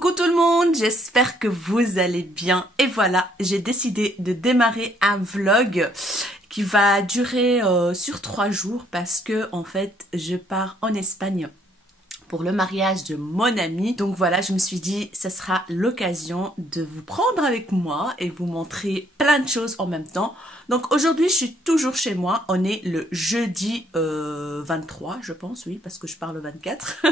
Coucou tout le monde, j'espère que vous allez bien. Et voilà, j'ai décidé de démarrer un vlog qui va durer sur 3 jours parce que en fait je pars en Espagne pour le mariage de mon ami. Donc voilà, je me suis dit, ça sera l'occasion de vous prendre avec moi et vous montrer plein de choses en même temps. Donc aujourd'hui, je suis toujours chez moi. On est le jeudi 23, je pense, oui, parce que je pars le 24.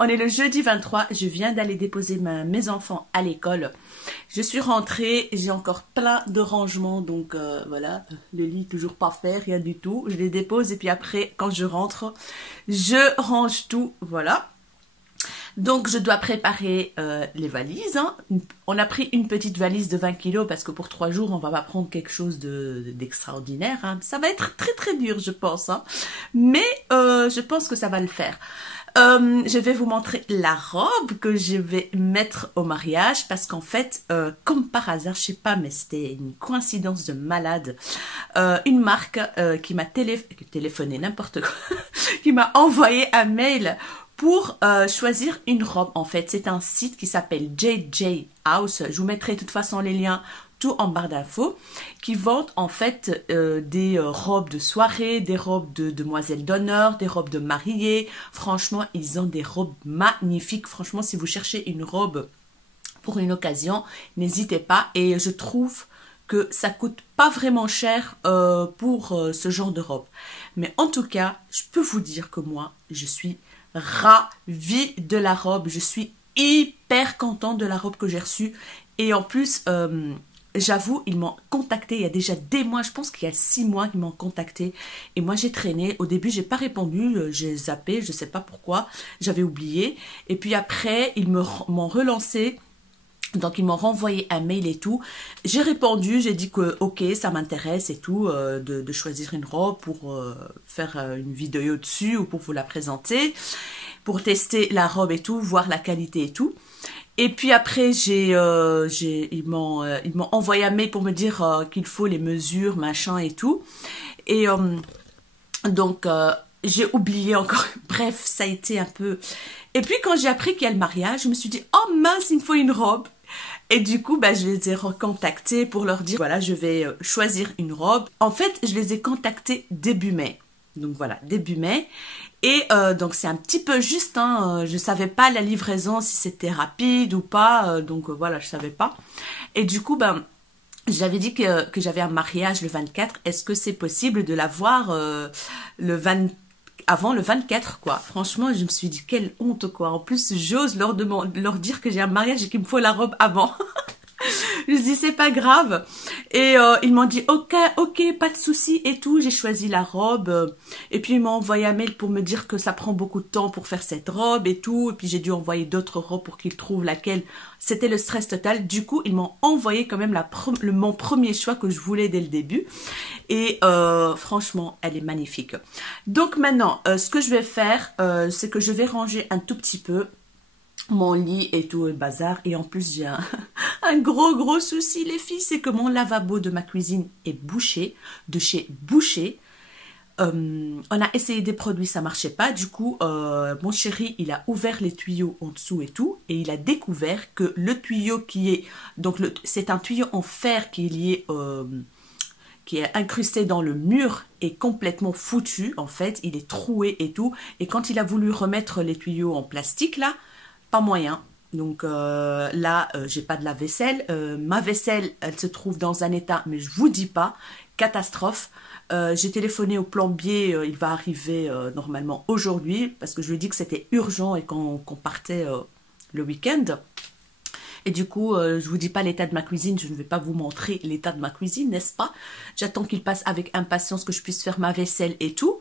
On est le jeudi 23. Je viens d'aller déposer mes enfants à l'école. Je suis rentrée, j'ai encore plein de rangements. Donc voilà, le lit toujours pas fait, rien du tout. Je les dépose et puis après, quand je rentre, je range tout, voilà. Donc je dois préparer les valises, hein. On a pris une petite valise de 20 kilos parce que pour 3 jours on va pas prendre quelque chose d'extraordinaire, hein. Ça va être très très dur je pense, hein. Mais je pense que ça va le faire. Je vais vous montrer la robe que je vais mettre au mariage parce qu'en fait, comme par hasard, je sais pas, mais c'était une coïncidence de malade. Une marque qui m'a téléphoné, n'importe quoi, qui m'a envoyé un mail pour choisir une robe. En fait, c'est un site qui s'appelle JJ House. Je vous mettrai de toute façon les liens tout en barre d'infos, qui vendent en fait des robes de soirée, des robes de demoiselles d'honneur, des robes de mariée. Franchement, ils ont des robes magnifiques. Franchement, si vous cherchez une robe pour une occasion, n'hésitez pas. Et je trouve que ça coûte pas vraiment cher pour ce genre de robe. Mais en tout cas, je peux vous dire que moi, je suis ravie de la robe. Je suis hyper contente de la robe que j'ai reçue. Et en plus, j'avoue, ils m'ont contacté il y a déjà des mois, je pense qu'il y a 6 mois qu'ils m'ont contacté. Et moi, j'ai traîné. Au début, j'ai pas répondu, j'ai zappé, je sais pas pourquoi, j'avais oublié. Et puis après, ils m'ont relancé. Donc, ils m'ont renvoyé un mail et tout. J'ai répondu, j'ai dit que, ok, ça m'intéresse et tout, de choisir une robe pour faire une vidéo dessus ou pour vous la présenter, pour tester la robe et tout, voir la qualité et tout. Et puis après, ils m'ont envoyé un mail pour me dire qu'il faut les mesures, machin et tout. Et donc, j'ai oublié encore. Bref, ça a été un peu... Et puis, quand j'ai appris qu'il y a le mariage, je me suis dit, oh mince, il me faut une robe. Et du coup, bah, je les ai recontactés pour leur dire, voilà, je vais choisir une robe. En fait, je les ai contactés début mai. Donc voilà, début mai. Et donc c'est un petit peu juste, hein, je savais pas la livraison, si c'était rapide ou pas. Donc voilà, je savais pas. Et du coup, ben, j'avais dit que j'avais un mariage le 24. Est-ce que c'est possible de l'avoir avant le 24, quoi. Franchement, je me suis dit, quelle honte, quoi. En plus, j'ose leur dire que j'ai un mariage et qu'il me faut la robe avant. Je dis, c'est pas grave. Et ils m'ont dit, ok, pas de souci et tout. J'ai choisi la robe. Et puis, ils m'ont envoyé un mail pour me dire que ça prend beaucoup de temps pour faire cette robe et tout. Et puis, j'ai dû envoyer d'autres robes pour qu'ils trouvent laquelle. C'était le stress total. Du coup, ils m'ont envoyé quand même mon premier choix que je voulais dès le début. Et franchement, elle est magnifique. Donc maintenant, ce que je vais faire, c'est que je vais ranger un tout petit peu mon lit et tout le bazar. Et en plus, j'ai un gros souci, les filles, c'est que mon lavabo de ma cuisine est bouché, de chez Boucher. On a essayé des produits, ça marchait pas. Du coup, mon chéri, il a ouvert les tuyaux en dessous et tout. Et il a découvert que le tuyau qui est... Donc, c'est un tuyau en fer qui est lié... qui est incrusté dans le mur est complètement foutu. En fait, il est troué et tout. Et quand il a voulu remettre les tuyaux en plastique, là... pas moyen. Donc là, j'ai pas de lave-vaisselle. Ma vaisselle, elle se trouve dans un état, mais je vous dis pas, catastrophe. J'ai téléphoné au plombier, il va arriver normalement aujourd'hui, parce que je lui ai dit que c'était urgent et qu'on partait le week-end. Et du coup, je vous dis pas l'état de ma cuisine, je ne vais pas vous montrer l'état de ma cuisine, n'est-ce pas? J'attends qu'il passe avec impatience que je puisse faire ma vaisselle et tout.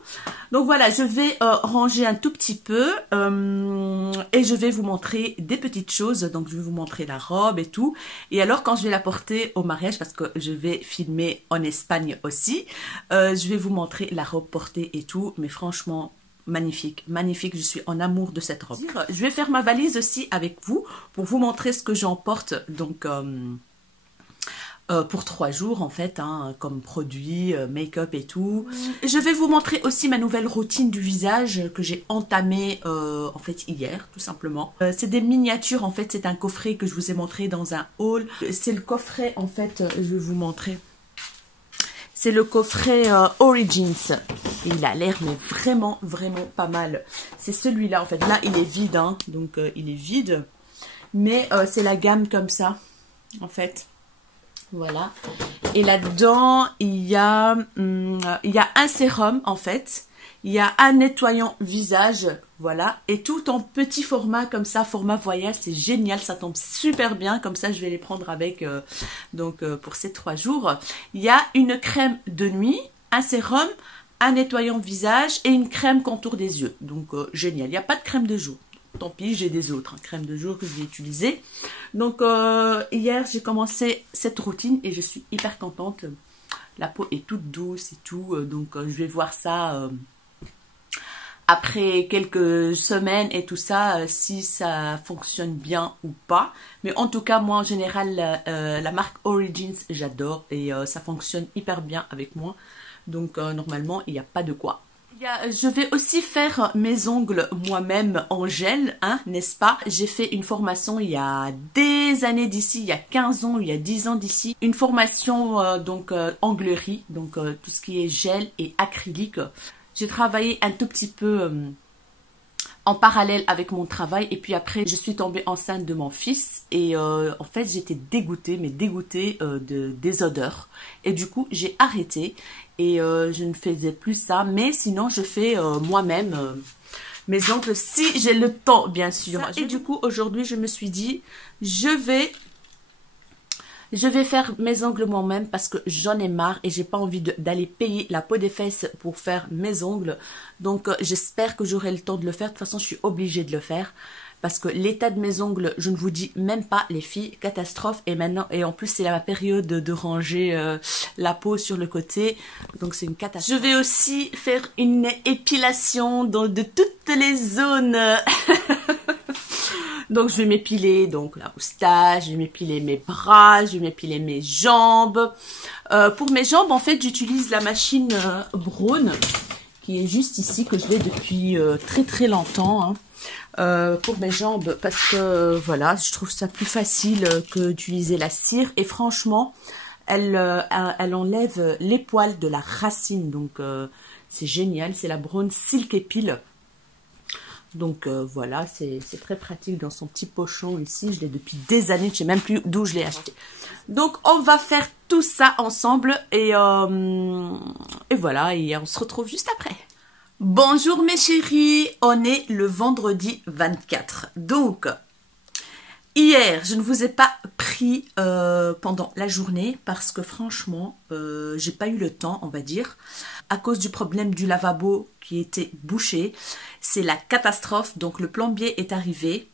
Donc voilà, je vais ranger un tout petit peu et je vais vous montrer des petites choses. Donc je vais vous montrer la robe et tout. Et alors quand je vais la porter au mariage, parce que je vais filmer en Espagne aussi, je vais vous montrer la robe portée et tout. Mais franchement... magnifique, magnifique, je suis en amour de cette robe. Je vais faire ma valise aussi avec vous pour vous montrer ce que j'emporte donc pour 3 jours en fait, hein, comme produit, make-up et tout. Je vais vous montrer aussi ma nouvelle routine du visage que j'ai entamée en fait hier, tout simplement. C'est des miniatures en fait, c'est un coffret que je vous ai montré dans un haul. C'est le coffret en fait, je vais vous montrer. C'est le coffret Origins. Et il a l'air mais vraiment, vraiment pas mal. C'est celui-là en fait. Là, il est vide, hein, donc il est vide. Mais c'est la gamme comme ça, en fait. Voilà. Et là-dedans, il y a un sérum, en fait. Il y a un nettoyant visage, voilà. Et tout en petit format, comme ça, format voyage. C'est génial, ça tombe super bien. Comme ça, je vais les prendre avec, pour ces 3 jours. Il y a une crème de nuit, un sérum, un nettoyant visage et une crème contour des yeux. Donc, génial. Il n'y a pas de crème de jour. Tant pis, j'ai des autres crèmes de jour que je vais utiliser. Donc, hier, j'ai commencé cette routine et je suis hyper contente. La peau est toute douce et tout. Donc, je vais voir ça après quelques semaines et tout ça, si ça fonctionne bien ou pas. Mais en tout cas, moi, en général, la marque Origins, j'adore. Et ça fonctionne hyper bien avec moi. Donc, normalement, il n'y a pas de quoi. Je vais aussi faire mes ongles moi-même en gel, hein, n'est-ce pas? J'ai fait une formation il y a des années d'ici, il y a 15 ans, il y a 10 ans d'ici. Une formation onglerie, donc tout ce qui est gel et acrylique. J'ai travaillé un tout petit peu en parallèle avec mon travail et puis après je suis tombée enceinte de mon fils et en fait j'étais dégoûtée, mais dégoûtée des odeurs et du coup j'ai arrêté et je ne faisais plus ça, mais sinon je fais moi-même mes ongles si j'ai le temps bien sûr. Et du coup aujourd'hui je me suis dit je vais faire mes ongles moi-même parce que j'en ai marre et j'ai pas envie d'aller payer la peau des fesses pour faire mes ongles. Donc j'espère que j'aurai le temps de le faire. De toute façon, je suis obligée de le faire parce que l'état de mes ongles, je ne vous dis même pas les filles, catastrophe. Et maintenant, et en plus c'est la période de ranger la peau sur le côté. Donc c'est une catastrophe. Je vais aussi faire une épilation de toutes les zones. Donc, je vais m'épiler donc la moustache, je vais m'épiler mes bras, je vais m'épiler mes jambes. Pour mes jambes, en fait, j'utilise la machine Braun qui est juste ici, que je l'ai depuis très très longtemps. Hein. Pour mes jambes, parce que voilà, je trouve ça plus facile que d'utiliser la cire. Et franchement, elle enlève les poils de la racine. Donc, c'est génial. C'est la Braun Silk Epile. Donc voilà, c'est très pratique dans son petit pochon ici. Je l'ai depuis des années, je ne sais même plus d'où je l'ai acheté. Donc on va faire tout ça ensemble et voilà, et on se retrouve juste après. Bonjour mes chéris, on est le vendredi 24. Donc hier, je ne vous ai pas pris pendant la journée parce que franchement, j'ai pas eu le temps, on va dire, à cause du problème du lavabo qui était bouché. C'est la catastrophe, donc le plombier est arrivé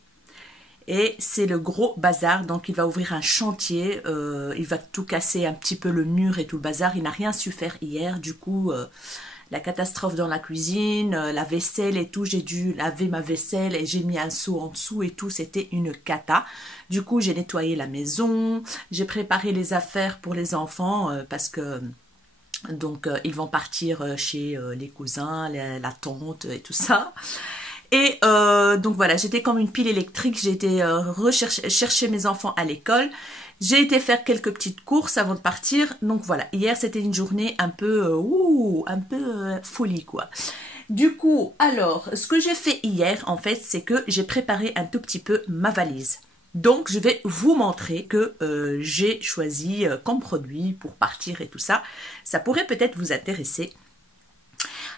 et c'est le gros bazar. Donc il va ouvrir un chantier, il va tout casser, un petit peu le mur et tout le bazar. Il n'a rien su faire hier, du coup la catastrophe dans la cuisine, la vaisselle et tout. J'ai dû laver ma vaisselle et j'ai mis un seau en dessous et tout, c'était une cata. Du coup j'ai nettoyé la maison, j'ai préparé les affaires pour les enfants parce que... Donc, ils vont partir chez les cousins, la tante et tout ça. Et donc voilà, j'étais comme une pile électrique. J'ai été chercher mes enfants à l'école. J'ai été faire quelques petites courses avant de partir. Donc voilà, hier c'était une journée un peu, folie quoi. Du coup, alors, ce que j'ai fait hier en fait, c'est que j'ai préparé un tout petit peu ma valise. Donc, je vais vous montrer que j'ai choisi comme produit pour partir et tout ça. Ça pourrait peut-être vous intéresser.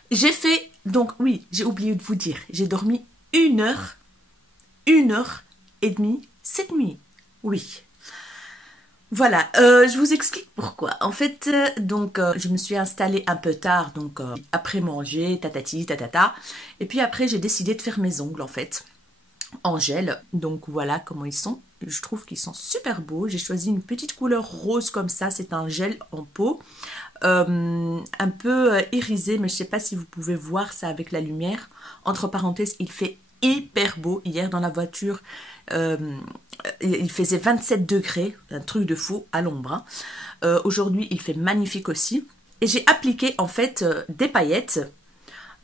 J'ai fait, donc oui, j'ai oublié de vous dire, j'ai dormi 1 heure et demie cette nuit. Oui. Voilà, je vous explique pourquoi. En fait, je me suis installée un peu tard, donc après manger, tatati, tatata. Et puis après, j'ai décidé de faire mes ongles en fait. En gel, donc voilà comment ils sont. Je trouve qu'ils sont super beaux. J'ai choisi une petite couleur rose comme ça, c'est un gel en peau un peu irisé, mais je sais pas si vous pouvez voir ça avec la lumière. Entre parenthèses, il fait hyper beau. Hier dans la voiture, il faisait 27 degrés, un truc de fou à l'ombre. Hein. Aujourd'hui, il fait magnifique aussi. Et j'ai appliqué en fait des paillettes.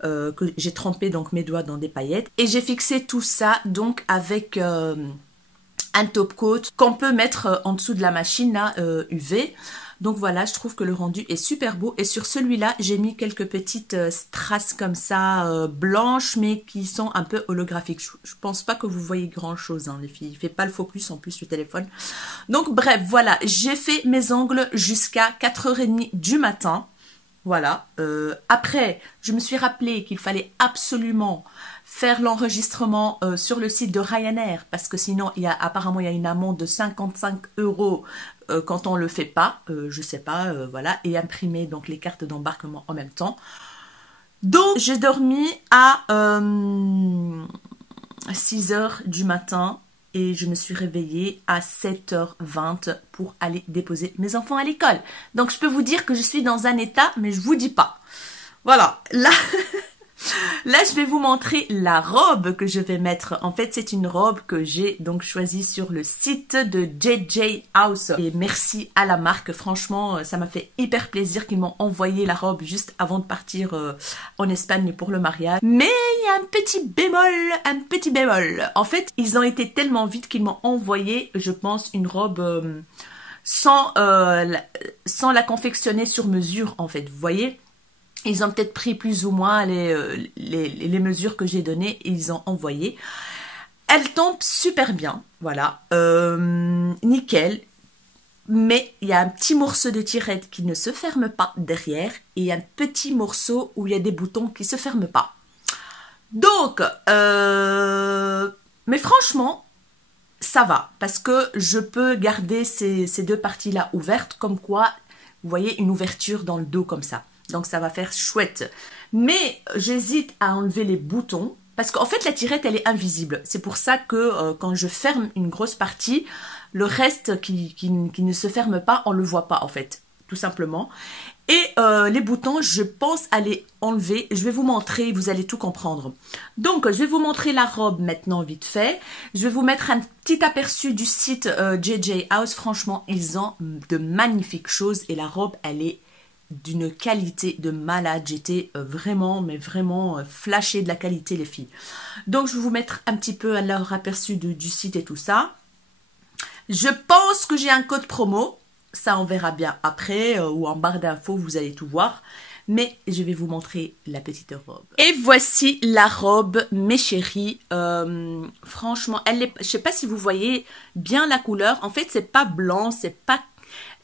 Que j'ai trempé donc mes doigts dans des paillettes. Et j'ai fixé tout ça donc avec un top coat qu'on peut mettre en dessous de la machine là, UV. Donc voilà, je trouve que le rendu est super beau. Et sur celui-là, j'ai mis quelques petites strass comme ça, blanches, mais qui sont un peu holographiques. Je pense pas que vous voyez grand-chose, hein, les filles. Il fait pas le focus en plus du téléphone. Donc bref, voilà, j'ai fait mes ongles jusqu'à 4h30 du matin. Voilà. Après, je me suis rappelé qu'il fallait absolument faire l'enregistrement sur le site de Ryanair parce que sinon, apparemment, il y a une amende de 55 € quand on le fait pas. Je sais pas, voilà. Et imprimer donc les cartes d'embarquement en même temps. Donc, j'ai dormi à 6h du matin. Et je me suis réveillée à 7h20 pour aller déposer mes enfants à l'école. Donc, je peux vous dire que je suis dans un état, mais je vous dis pas. Voilà, là, là, je vais vous montrer la robe que je vais mettre. En fait, c'est une robe que j'ai donc choisie sur le site de JJ House. Et merci à la marque. Franchement, ça m'a fait hyper plaisir qu'ils m'ont envoyé la robe juste avant de partir en Espagne pour le mariage. Mais il y a un petit bémol. En fait, ils ont été tellement vite qu'ils m'ont envoyé, je pense, une robe sans la confectionner sur mesure, en fait. Vous voyez ? Ils ont peut-être pris plus ou moins les mesures que j'ai données et ils ont envoyé. Elle tombe super bien, voilà, nickel. Mais il y a un petit morceau de tirette qui ne se ferme pas derrière et un petit morceau où il y a des boutons qui ne se ferment pas. Donc, mais franchement, ça va parce que je peux garder ces deux parties-là ouvertes comme quoi, vous voyez, une ouverture dans le dos comme ça. Donc, ça va faire chouette. Mais j'hésite à enlever les boutons. Parce qu'en fait, la tirette, elle est invisible. C'est pour ça que quand je ferme une grosse partie, le reste qui ne se ferme pas, on ne le voit pas, en fait. Tout simplement. Et les boutons, je pense à les enlever. Je vais vous montrer, vous allez tout comprendre. Donc, je vais vous montrer la robe maintenant, vite fait. Je vais vous mettre un petit aperçu du site JJ House. Franchement, ils ont de magnifiques choses. Et la robe, elle est d'une qualité de malade. J'étais vraiment, mais vraiment flashée de la qualité, les filles. Donc, je vais vous mettre un petit peu à leur aperçu du site et tout ça. Je pense que j'ai un code promo. Ça, on verra bien après ou en barre d'infos, vous allez tout voir. Mais je vais vous montrer la petite robe. Et voici la robe, mes chéris. Franchement, elle est, je sais pas si vous voyez bien la couleur. En fait, c'est pas blanc, c'est pas...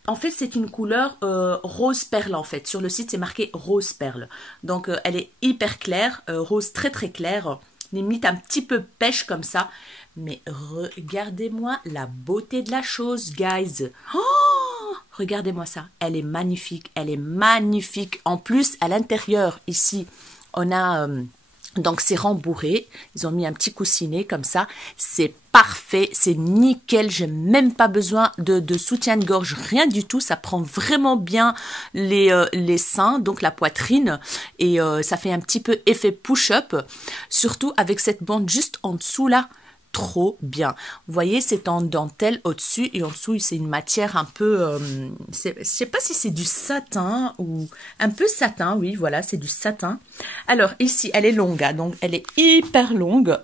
En fait, c'est une couleur rose perle, en fait. Sur le site, c'est marqué rose perle. Donc, elle est hyper claire, rose très très claire. Limite un petit peu pêche comme ça. Mais regardez-moi la beauté de la chose, guys. Oh, regardez-moi ça. Elle est magnifique, elle est magnifique. En plus, à l'intérieur, ici, on a... donc, c'est rembourré. Ils ont mis un petit coussinet comme ça. C'est parfait, c'est nickel. J'ai même pas besoin de soutien de gorge, rien du tout. Ça prend vraiment bien les seins, donc la poitrine. Et ça fait un petit peu effet push-up. Surtout avec cette bande juste en dessous là. Trop bien. Vous voyez, c'est en dentelle au-dessus et en dessous, c'est une matière un peu... je sais pas si c'est du satin ou... Un peu satin, oui, voilà, c'est du satin. Alors, ici, elle est longue, hein, donc elle est hyper longue.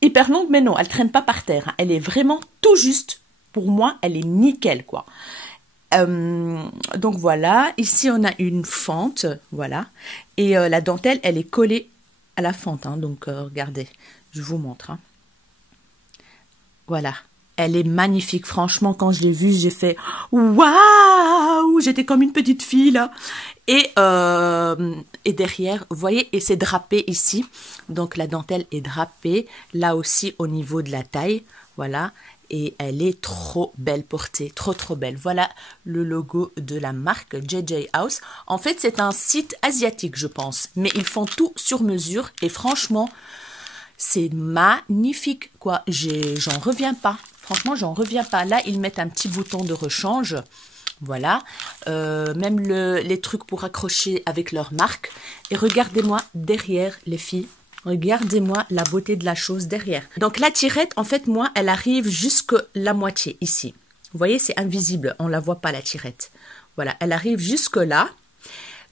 Hyper longue, mais non, elle traîne pas par terre. Hein, elle est vraiment tout juste. Pour moi, elle est nickel, quoi. Donc, voilà. Ici, on a une fente, voilà. Et la dentelle, elle est collée à la fente. Hein, donc, regardez, je vous montre, hein. Voilà, elle est magnifique. Franchement, quand je l'ai vue, j'ai fait waouh! J'étais comme une petite fille là. Et derrière, vous voyez, et c'est drapé ici. Donc la dentelle est drapée là aussi au niveau de la taille. Voilà, et elle est trop belle portée, trop trop belle. Voilà le logo de la marque JJ House. En fait, c'est un site asiatique, je pense, mais ils font tout sur mesure et franchement. C'est magnifique, quoi. J'en reviens pas. Franchement, j'en reviens pas. Là, ils mettent un petit bouton de rechange. Voilà. Même les trucs pour accrocher avec leur marque. Et regardez-moi derrière, les filles. Regardez-moi la beauté de la chose derrière. Donc la tirette, en fait, moi, elle arrive jusque la moitié ici. Vous voyez, c'est invisible, on la voit pas la tirette. Voilà, elle arrive jusque là.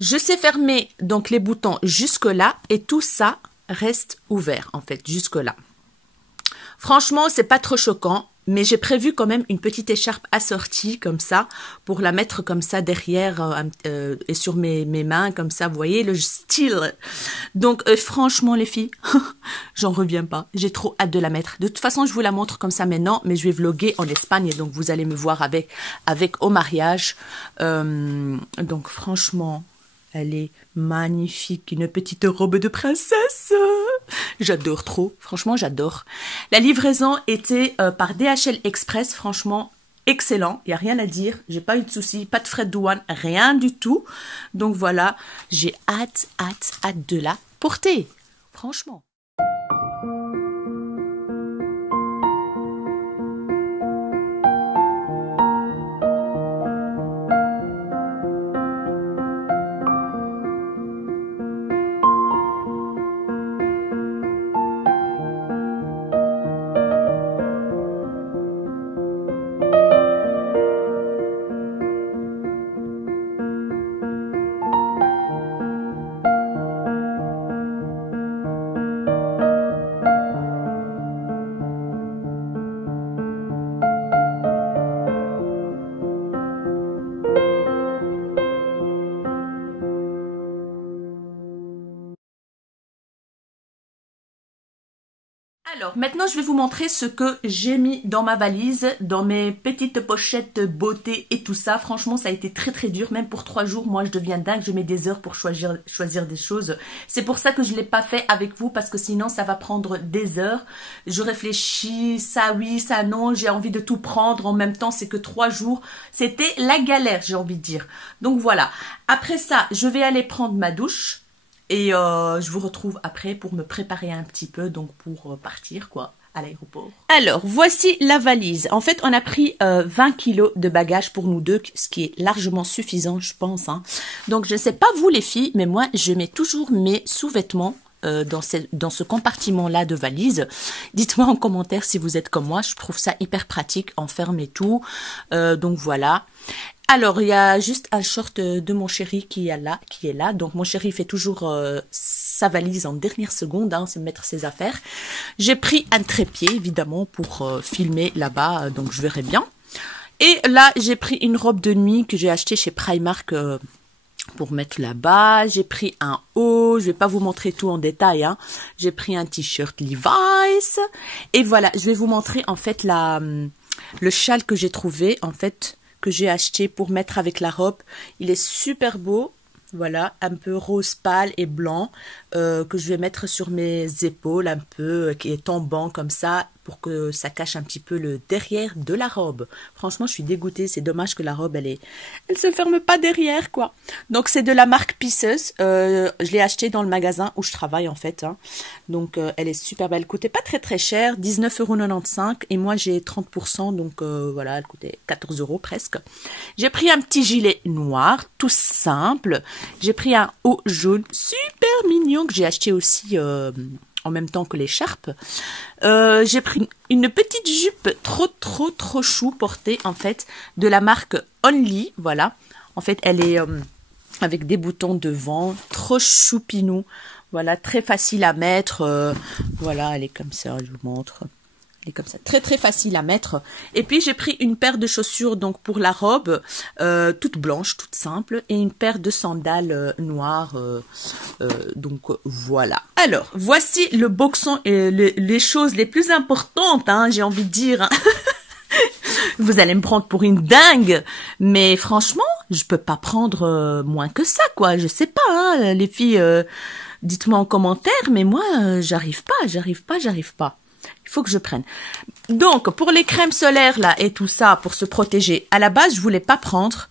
Je sais fermer donc les boutons jusque là et tout ça reste ouvert en fait jusque là. Franchement, c'est pas trop choquant. Mais j'ai prévu quand même une petite écharpe assortie comme ça pour la mettre comme ça derrière et sur mes mains comme ça, vous voyez le style. Donc franchement les filles, j'en reviens pas. J'ai trop hâte de la mettre. De toute façon, je vous la montre comme ça maintenant, mais je vais vlogger en Espagne donc vous allez me voir avec au mariage. Donc franchement, elle est magnifique, une petite robe de princesse. J'adore trop, franchement j'adore. La livraison était par DHL Express, franchement excellent, il n'y a rien à dire, j'ai pas eu de soucis, pas de frais de douane, rien du tout. Donc voilà, j'ai hâte de la porter, franchement. Alors, maintenant, je vais vous montrer ce que j'ai mis dans ma valise, dans mes petites pochettes beauté et tout ça. Franchement, ça a été très dur, même pour 3 jours. Moi, je deviens dingue, je mets des heures pour choisir des choses. C'est pour ça que je ne l'ai pas fait avec vous, parce que sinon, ça va prendre des heures. Je réfléchis, ça oui, ça non, j'ai envie de tout prendre. En même temps, c'est que 3 jours. C'était la galère, j'ai envie de dire. Donc voilà. Après ça, je vais aller prendre ma douche. Et je vous retrouve après pour me préparer un petit peu, donc pour partir quoi, à l'aéroport. Alors, voici la valise. En fait, on a pris 20 kilos de bagages pour nous deux, ce qui est largement suffisant, je pense. Hein. Donc, je ne sais pas vous les filles, mais moi, je mets toujours mes sous-vêtements dans ce compartiment-là de valise. Dites-moi en commentaire si vous êtes comme moi. Je trouve ça hyper pratique, on ferme et tout. Donc, voilà. Alors, il y a juste un short de mon chéri qui est là. Donc, mon chéri fait toujours sa valise en dernière seconde, hein, c'est mettre ses affaires. J'ai pris un trépied, évidemment, pour filmer là-bas, donc je verrai bien. Et là, j'ai pris une robe de nuit que j'ai achetée chez Primark pour mettre là-bas. J'ai pris un haut, je vais pas vous montrer tout en détail, hein. J'ai pris un t-shirt Levi's. Et voilà, je vais vous montrer en fait le châle que j'ai trouvé, en fait, que j'ai acheté pour mettre avec la robe. Il est super beau, voilà, un peu rose pâle et blanc, que je vais mettre sur mes épaules, un peu, qui est tombant comme ça, pour que ça cache un petit peu le derrière de la robe. Franchement, je suis dégoûtée, c'est dommage que la robe, elle se ferme pas derrière, quoi. Donc, c'est de la marque Pieces, je l'ai acheté dans le magasin où je travaille, en fait, hein. Donc, elle est super belle, elle coûtait pas très cher, 19,95 €, et moi, j'ai 30%, donc, voilà, elle coûtait 14 € presque. J'ai pris un petit gilet noir, tout simple, j'ai pris un haut jaune, super mignon, que j'ai acheté aussi, en même temps que l'écharpe. J'ai pris une petite jupe trop chou portée en fait de la marque Only, voilà. En fait, elle est avec des boutons devant, trop choupinou. Voilà, très facile à mettre. Voilà, elle est comme ça, je vous montre. Elle est comme ça, très facile à mettre. Et puis j'ai pris une paire de chaussures donc pour la robe, toute blanche, toute simple, et une paire de sandales noires. Donc voilà. Alors voici le boxon et les choses les plus importantes, hein, j'ai envie de dire. Hein. Vous allez me prendre pour une dingue, mais franchement, je peux pas prendre moins que ça, quoi. Je sais pas, hein, les filles, dites-moi en commentaire, mais moi, j'arrive pas. Il faut que je prenne. Donc, pour les crèmes solaires, là, et tout ça, pour se protéger, à la base, je voulais pas prendre.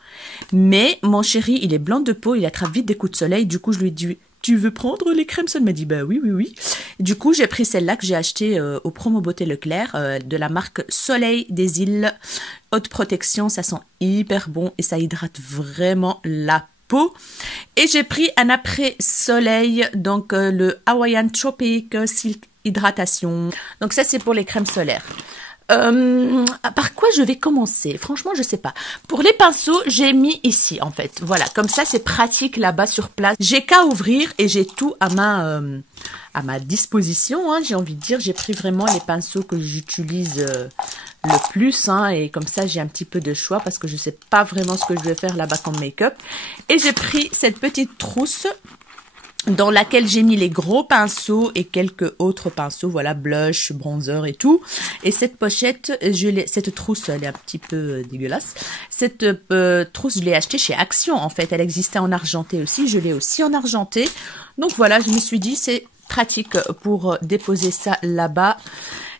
Mais mon chéri, il est blanc de peau, il attrape vite des coups de soleil. Du coup, je lui ai dit, tu veux prendre les crèmes solaires? Il m'a dit, bah oui. Du coup, j'ai pris celle-là que j'ai achetée au Promo Beauté Leclerc, de la marque Soleil des Îles. Haute protection, ça sent hyper bon et ça hydrate vraiment la peau. Et j'ai pris un après-soleil, donc le Hawaiian Tropic Silk Hydratation. Donc ça, c'est pour les crèmes solaires. Par quoi je vais commencer? Franchement, je sais pas. Pour les pinceaux, j'ai mis ici, en fait. Voilà, comme ça, c'est pratique là-bas sur place. J'ai qu'à ouvrir et j'ai tout à ma disposition. Hein, j'ai envie de dire, j'ai pris vraiment les pinceaux que j'utilise le plus. Hein, et comme ça, j'ai un petit peu de choix parce que je sais pas vraiment ce que je vais faire là-bas comme make-up. Et j'ai pris cette petite trousse dans laquelle j'ai mis les gros pinceaux et quelques autres pinceaux, voilà, blush, bronzer et tout. Et cette pochette, cette trousse, elle est un petit peu dégueulasse. Cette trousse, je l'ai achetée chez Action, en fait. Elle existait en argenté aussi, je l'ai aussi en argenté. Donc voilà, je me suis dit, c'est pratique pour déposer ça là-bas.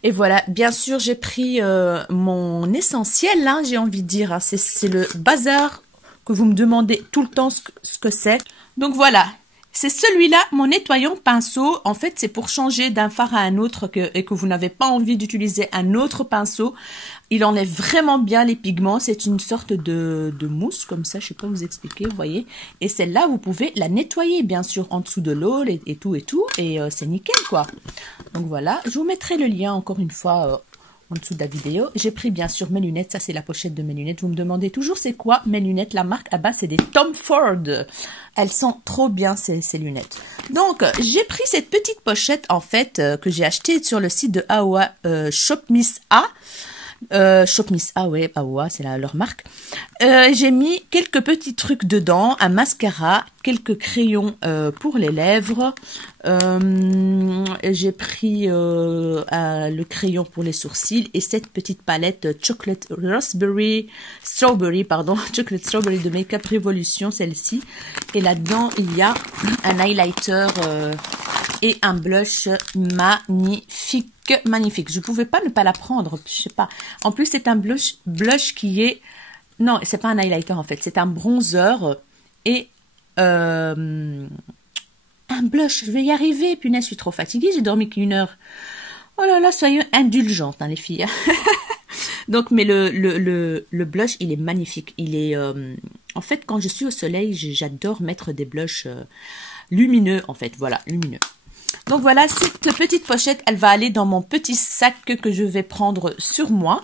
Et voilà, bien sûr, j'ai pris mon essentiel, hein, j'ai envie de dire. Hein, c'est le bazar que vous me demandez tout le temps ce que c'est. Donc voilà. C'est celui-là, mon nettoyant pinceau. En fait, c'est pour changer d'un fard à un autre et que vous n'avez pas envie d'utiliser un autre pinceau. Il enlève vraiment bien les pigments. C'est une sorte de mousse comme ça. Je sais pas vous expliquer, vous voyez. Et celle-là, vous pouvez la nettoyer, bien sûr, en dessous de l'eau et tout et tout. Et c'est nickel, quoi. Donc voilà, je vous mettrai le lien encore une fois en dessous de la vidéo. J'ai pris bien sûr mes lunettes. Ça, c'est la pochette de mes lunettes. Vous me demandez toujours c'est quoi mes lunettes. La marque à bas, c'est des Tom Ford. Elles sont trop bien, ces lunettes. Donc, j'ai pris cette petite pochette, en fait, que j'ai achetée sur le site de Aowa, Shop Miss A. Shop Miss A, ouais, Aowa, c'est leur marque. J'ai mis quelques petits trucs dedans, un mascara, quelques crayons pour les lèvres. J'ai pris le crayon pour les sourcils et cette petite palette Chocolate Strawberry, de Makeup Revolution, celle-ci. Et là-dedans, il y a un highlighter et un blush magnifique. Je pouvais pas ne pas la prendre, je sais pas. En plus, c'est un blush qui est... Non, c'est pas un highlighter en fait, c'est un bronzer et un blush. Je vais y arriver, punaise, je suis trop fatiguée, j'ai dormi qu'1 heure. Oh là là, soyez indulgentes, hein, les filles. Donc, mais le blush, il est magnifique. Il est... en fait, quand je suis au soleil, j'adore mettre des blushs lumineux, en fait. Voilà, lumineux. Donc voilà, cette petite pochette, elle va aller dans mon petit sac que je vais prendre sur moi.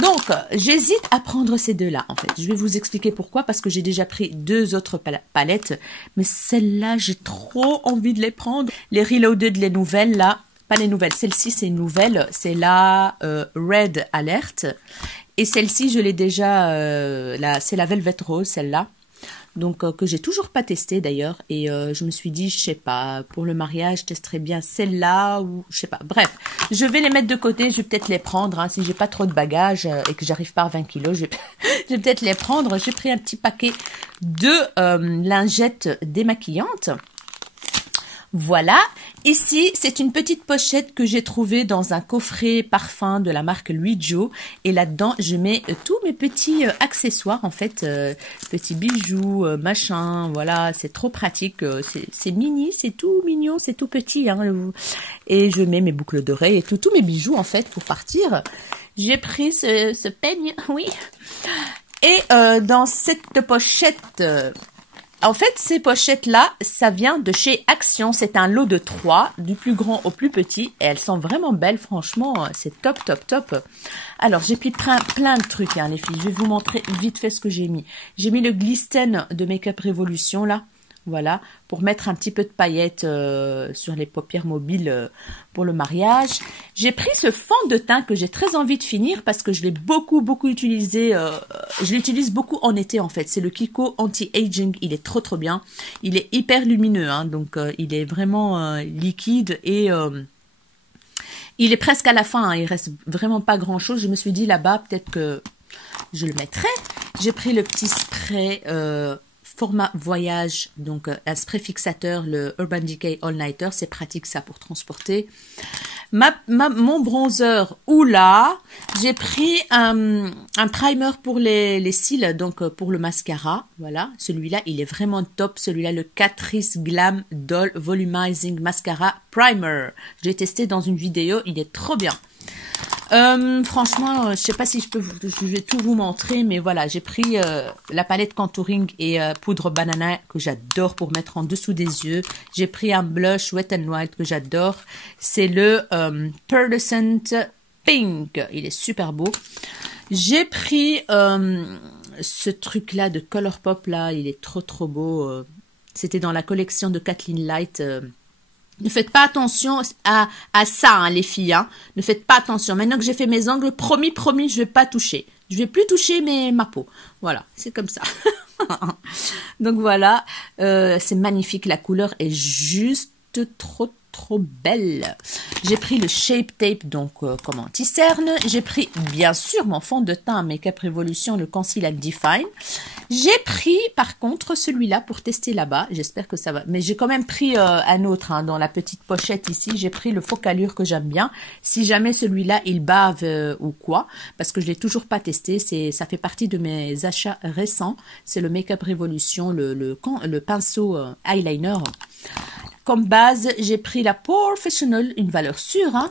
Donc, j'hésite à prendre ces deux-là, en fait. Je vais vous expliquer pourquoi, parce que j'ai déjà pris 2 autres palettes. Mais celles-là, j'ai trop envie de les prendre. Les Reloaded, les nouvelles, là. Pas les nouvelles, celle-ci, c'est une nouvelle. C'est la Red Alert. Et celle-ci, je l'ai déjà... c'est la Velvet Rose, celle-là. Donc, que j'ai toujours pas testé d'ailleurs. Et je me suis dit, je sais pas, pour le mariage, je testerais bien celle-là ou je sais pas. Bref, je vais les mettre de côté. Je vais peut-être les prendre. Hein, si j'ai pas trop de bagages et que j'arrive pas à 20 kilos, je vais peut-être les prendre. J'ai pris un petit paquet de lingettes démaquillantes. Voilà, ici c'est une petite pochette que j'ai trouvée dans un coffret parfum de la marque Louis Jo et là-dedans je mets tous mes petits accessoires en fait, petits bijoux, machin, voilà, c'est trop pratique, c'est mini, c'est tout mignon, c'est tout petit hein, et je mets mes boucles d'oreilles et tous mes bijoux en fait pour partir. J'ai pris ce peigne, oui, et dans cette pochette... En fait, ces pochettes-là, ça vient de chez Action. C'est un lot de 3, du plus grand au plus petit. Et elles sont vraiment belles, franchement. C'est top, top, top. Alors, j'ai pris plein de trucs, hein, les filles. Je vais vous montrer vite fait ce que j'ai mis. J'ai mis le Glisten de Makeup Revolution, là. Voilà, pour mettre un petit peu de paillettes sur les paupières mobiles pour le mariage. J'ai pris ce fond de teint que j'ai très envie de finir parce que je l'ai beaucoup utilisé. Je l'utilise beaucoup en été en fait. C'est le Kiko Anti-Aging. Il est trop bien. Il est hyper lumineux, hein, donc il est vraiment liquide et il est presque à la fin. Hein, il reste vraiment pas grand chose. Je me suis dit là-bas peut-être que je le mettrai. J'ai pris le petit spray... format voyage, donc un spray fixateur, le Urban Decay All Nighter, c'est pratique ça pour transporter. Mon bronzer, oula, j'ai pris un primer pour les cils, donc pour le mascara, voilà, celui-là il est vraiment top, celui-là le Catrice Glam Doll Volumizing Mascara Primer, j'ai testé dans une vidéo, il est trop bien. Franchement, je sais pas si je vais tout vous montrer, mais voilà, j'ai pris la palette contouring et poudre banana que j'adore pour mettre en dessous des yeux. J'ai pris un blush Wet n Wild que j'adore. C'est le Pearlescent Pink. Il est super beau. J'ai pris ce truc-là de Colourpop, là. Il est trop beau. C'était dans la collection de Kathleen Light. Ne faites pas attention à ça, hein, les filles. Hein. Ne faites pas attention. Maintenant que j'ai fait mes ongles, promis, je vais pas toucher. Je vais plus toucher ma peau. Voilà, c'est comme ça. Donc voilà, c'est magnifique. La couleur est juste trop belle. J'ai pris le Shape Tape, donc comme anti-cerne. J'ai pris, bien sûr, mon fond de teint Makeup Revolution, le Conceal and Define. J'ai pris, par contre, celui-là pour tester là-bas. J'espère que ça va. Mais j'ai quand même pris un autre, hein, dans la petite pochette ici. J'ai pris le Focalure que j'aime bien. Si jamais celui-là, il bave ou quoi, parce que je l'ai toujours pas testé. Ça fait partie de mes achats récents. C'est le Makeup Revolution, le pinceau eyeliner. Comme base, j'ai pris la Professional, une valeur sûre. Hein.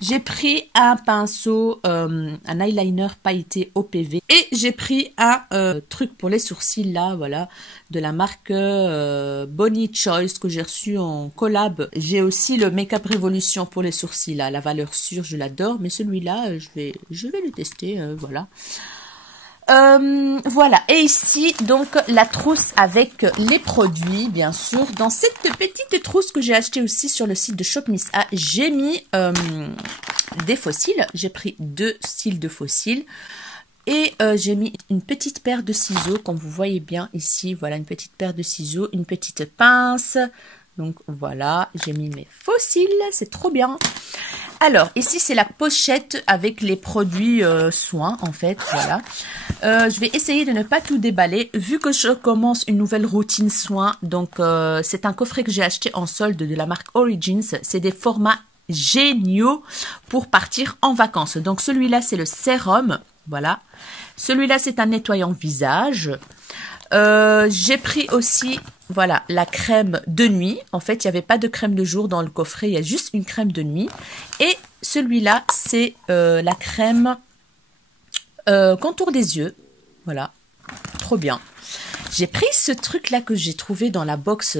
J'ai pris un pinceau, un eyeliner pailleté OPV. Et j'ai pris un truc pour les sourcils, là, voilà, de la marque Bonnie Choice, que j'ai reçu en collab. J'ai aussi le Makeup Revolution pour les sourcils, là, la valeur sûre, je l'adore. Mais celui-là, je vais le tester, voilà. Voilà, et ici donc la trousse avec les produits, bien sûr. Dans cette petite trousse que j'ai achetée aussi sur le site de Shop Miss A, j'ai mis des faux cils. J'ai pris 2 cils de faux cils et j'ai mis une petite paire de ciseaux, comme vous voyez bien ici. Voilà, une petite paire de ciseaux, une petite pince. Donc voilà, j'ai mis mes faux cils, c'est trop bien. Alors, ici, c'est la pochette avec les produits soins, en fait, voilà. Je vais essayer de ne pas tout déballer, vu que je commence une nouvelle routine soins. Donc, c'est un coffret que j'ai acheté en solde de la marque Origins. C'est des formats géniaux pour partir en vacances. Donc, celui-là, c'est le sérum, voilà. Celui-là, c'est un nettoyant visage. J'ai pris aussi, voilà, la crème de nuit. En fait, il n'y avait pas de crème de jour dans le coffret, il y a juste une crème de nuit. Et celui-là, c'est la crème contour des yeux. Voilà, trop bien. J'ai pris ce truc-là que j'ai trouvé dans la box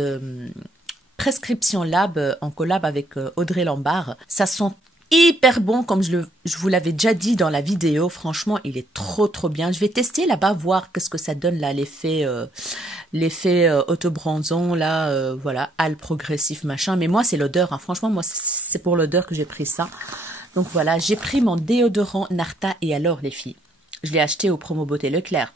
Prescription Lab en collab avec Audrey Lambard. Ça sent hyper bon, comme je vous l'avais déjà dit dans la vidéo. Franchement, il est trop bien. Je vais tester là-bas, voir qu'est-ce que ça donne là, l'effet autobronzant là, voilà, hâle progressif machin. Mais moi, c'est l'odeur, hein. Franchement, moi, c'est pour l'odeur que j'ai pris ça. Donc voilà, j'ai pris mon déodorant Narta. Et alors, les filles, je l'ai acheté au Promo Beauté Leclerc.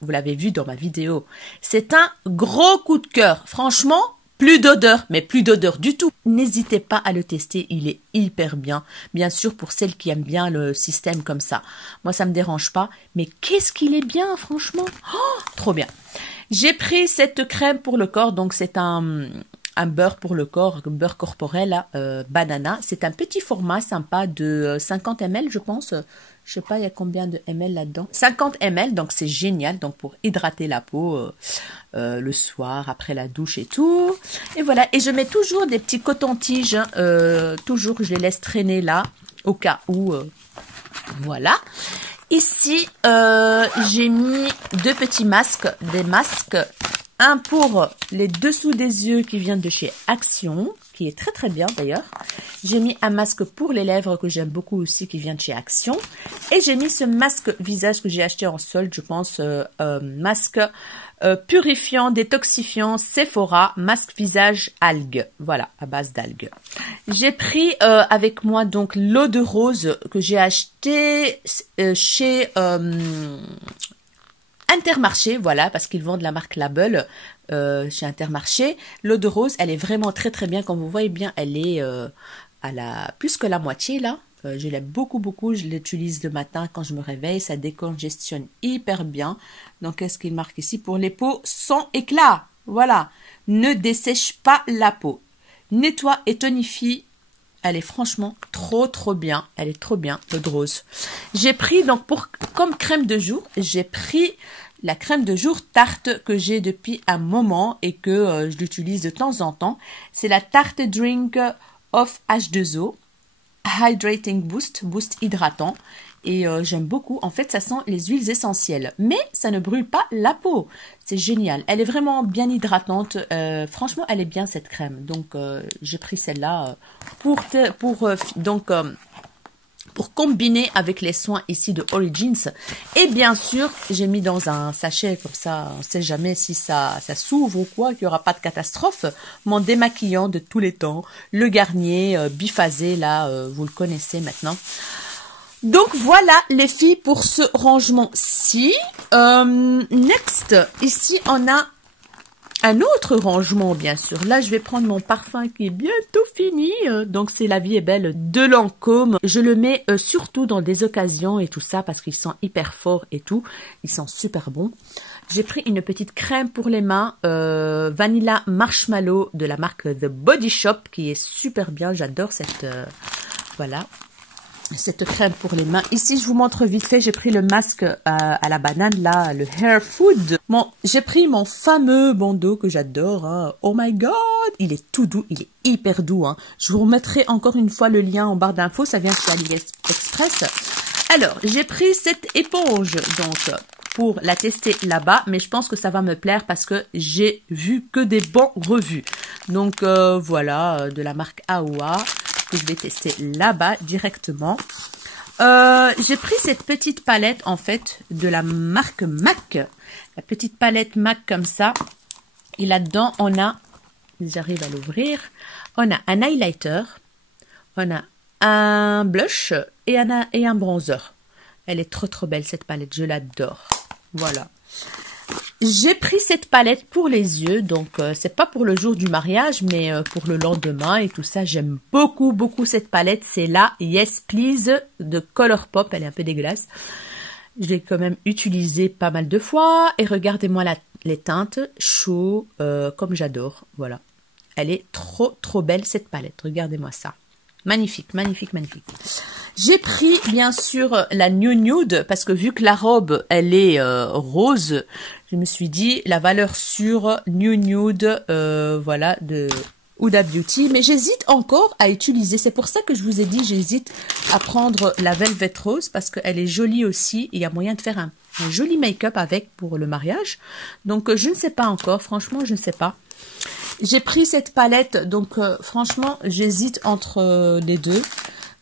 Vous l'avez vu dans ma vidéo. C'est un gros coup de cœur. Franchement, plus d'odeur, mais plus d'odeur du tout. N'hésitez pas à le tester, il est hyper bien. Bien sûr, pour celles qui aiment bien le système comme ça. Moi, ça me dérange pas, mais qu'est-ce qu'il est bien, franchement. Oh, trop bien. J'ai pris cette crème pour le corps, donc c'est un beurre pour le corps, un beurre corporel, là, banana. C'est un petit format sympa de 50 ml, je pense. Je sais pas, il y a combien de ml là-dedans. 50 ml, donc c'est génial. Donc pour hydrater la peau le soir, après la douche et tout. Et voilà, et je mets toujours des petits cotons-tiges. Toujours, je les laisse traîner là, au cas où. Voilà. Ici, j'ai mis 2 petits masques, des masques. Un pour les dessous des yeux qui vient de chez Action, qui est très bien d'ailleurs. J'ai mis un masque pour les lèvres que j'aime beaucoup aussi, qui vient de chez Action. Et j'ai mis ce masque visage que j'ai acheté en solde, je pense, masque purifiant, détoxifiant, Sephora, masque visage algues. Voilà, à base d'algues. J'ai pris avec moi donc l'eau de rose que j'ai acheté chez Intermarché, voilà, parce qu'ils vendent la marque Label chez Intermarché. L'eau de rose, elle est vraiment très bien. Comme vous voyez bien, elle est à la plus que la moitié là. Je l'aime beaucoup. Je l'utilise le matin quand je me réveille. Ça décongestionne hyper bien. Donc, qu'est-ce qu'il marque ici? Pour les peaux sans éclat. Voilà. Ne dessèche pas la peau. Nettoie et tonifie. Elle est franchement trop bien. Elle est trop bien, l'eau de rose. J'ai pris donc comme crème de jour, j'ai pris la crème de jour Tarte que j'ai depuis un moment et que je l'utilise de temps en temps. C'est la Tarte Drink of H2O. Hydrating Boost, boost hydratant. Et j'aime beaucoup. En fait, ça sent les huiles essentielles. Mais ça ne brûle pas la peau. C'est génial. Elle est vraiment bien hydratante. Franchement, elle est bien cette crème. Donc, j'ai pris celle-là pour combiner avec les soins ici de Origins. Et bien sûr, j'ai mis dans un sachet comme ça. On ne sait jamais si ça s'ouvre ou quoi, qu'il n'y aura pas de catastrophe. Mon démaquillant de tous les temps. Le Garnier biphasé, là, vous le connaissez maintenant. Donc voilà les filles pour ce rangement-ci. Next, ici on a un autre rangement bien sûr. Là je vais prendre mon parfum qui est bientôt fini. Donc c'est La Vie est Belle de Lancôme. Je le mets surtout dans des occasions et tout ça parce qu'ils sont hyper forts et tout. Ils sont super bons. J'ai pris une petite crème pour les mains, Vanilla Marshmallow de la marque The Body Shop qui est super bien. J'adore cette... voilà. Cette crème pour les mains. Ici, je vous montre vite fait, j'ai pris le masque à la banane, là, le Hair Food. Bon, j'ai pris mon fameux bandeau que j'adore. Hein. Oh my god, il est tout doux, il est hyper doux. Hein. Je vous remettrai encore une fois le lien en barre d'infos, ça vient chez AliExpress. Alors, j'ai pris cette éponge, donc, pour la tester là-bas, mais je pense que ça va me plaire parce que j'ai vu que des bons revues. Donc, voilà, de la marque Aoua. Que je vais tester là-bas directement. J'ai pris cette petite palette en fait de la marque MAC. La petite palette MAC comme ça. Et là-dedans on a, j'arrive à l'ouvrir, on a un highlighter, on a un blush et un bronzer. Elle est trop belle cette palette, je l'adore. Voilà. J'ai pris cette palette pour les yeux, donc c'est pas pour le jour du mariage, mais pour le lendemain et tout ça. J'aime beaucoup cette palette. C'est la Yes Please de Colourpop. Elle est un peu dégueulasse. Je l'ai quand même utilisée pas mal de fois. Et regardez-moi les teintes chaud, comme j'adore. Voilà. Elle est trop belle cette palette. Regardez-moi ça. Magnifique. J'ai pris bien sûr la New Nude parce que vu que la robe elle est rose, je me suis dit la valeur sûre New Nude, voilà, de Huda Beauty. Mais j'hésite encore à utiliser. C'est pour ça que je vous ai dit j'hésite à prendre la Velvet Rose parce qu'elle est jolie aussi. Il y a moyen de faire un joli make-up avec pour le mariage. Donc je ne sais pas encore. Franchement, je ne sais pas. J'ai pris cette palette, donc franchement, j'hésite entre les deux.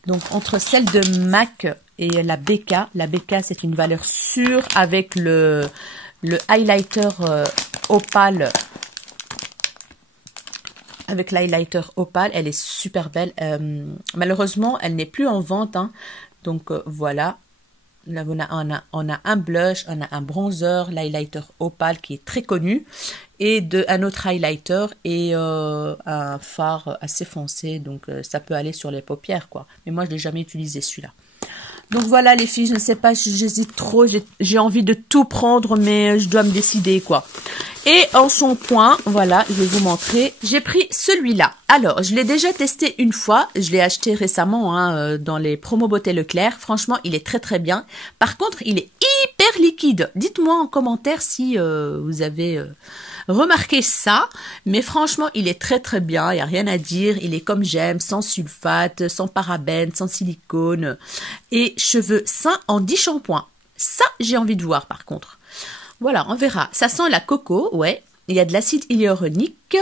Donc, entre celle de MAC et la BK. La BK, c'est une valeur sûre avec le highlighter opale. Avec l'highlighter opale, elle est super belle. Malheureusement, elle n'est plus en vente. Hein. Donc, voilà. Là, on a un blush, on a un bronzer, l'highlighter opale qui est très connu, et un autre highlighter et un fard assez foncé, donc ça peut aller sur les paupières, quoi. Mais moi, je l'ai jamais utilisé celui-là. Donc voilà les filles, je ne sais pas, j'hésite trop, j'ai envie de tout prendre, mais je dois me décider, quoi. Et en shampoing, voilà, je vais vous montrer. J'ai pris celui-là. Alors, je l'ai déjà testé une fois. Je l'ai acheté récemment hein, dans les promos Beauté Leclerc. Franchement, il est très bien. Par contre, il est hyper liquide. Dites-moi en commentaire si vous avez remarqué ça. Mais franchement, il est très bien. Il n'y a rien à dire. Il est comme j'aime, sans sulfate, sans parabènes, sans silicone. Et cheveux sains en 10 shampoings. Ça, j'ai envie de voir par contre. Voilà, on verra. Ça sent la coco, ouais. Il y a de l'acide hyaluronique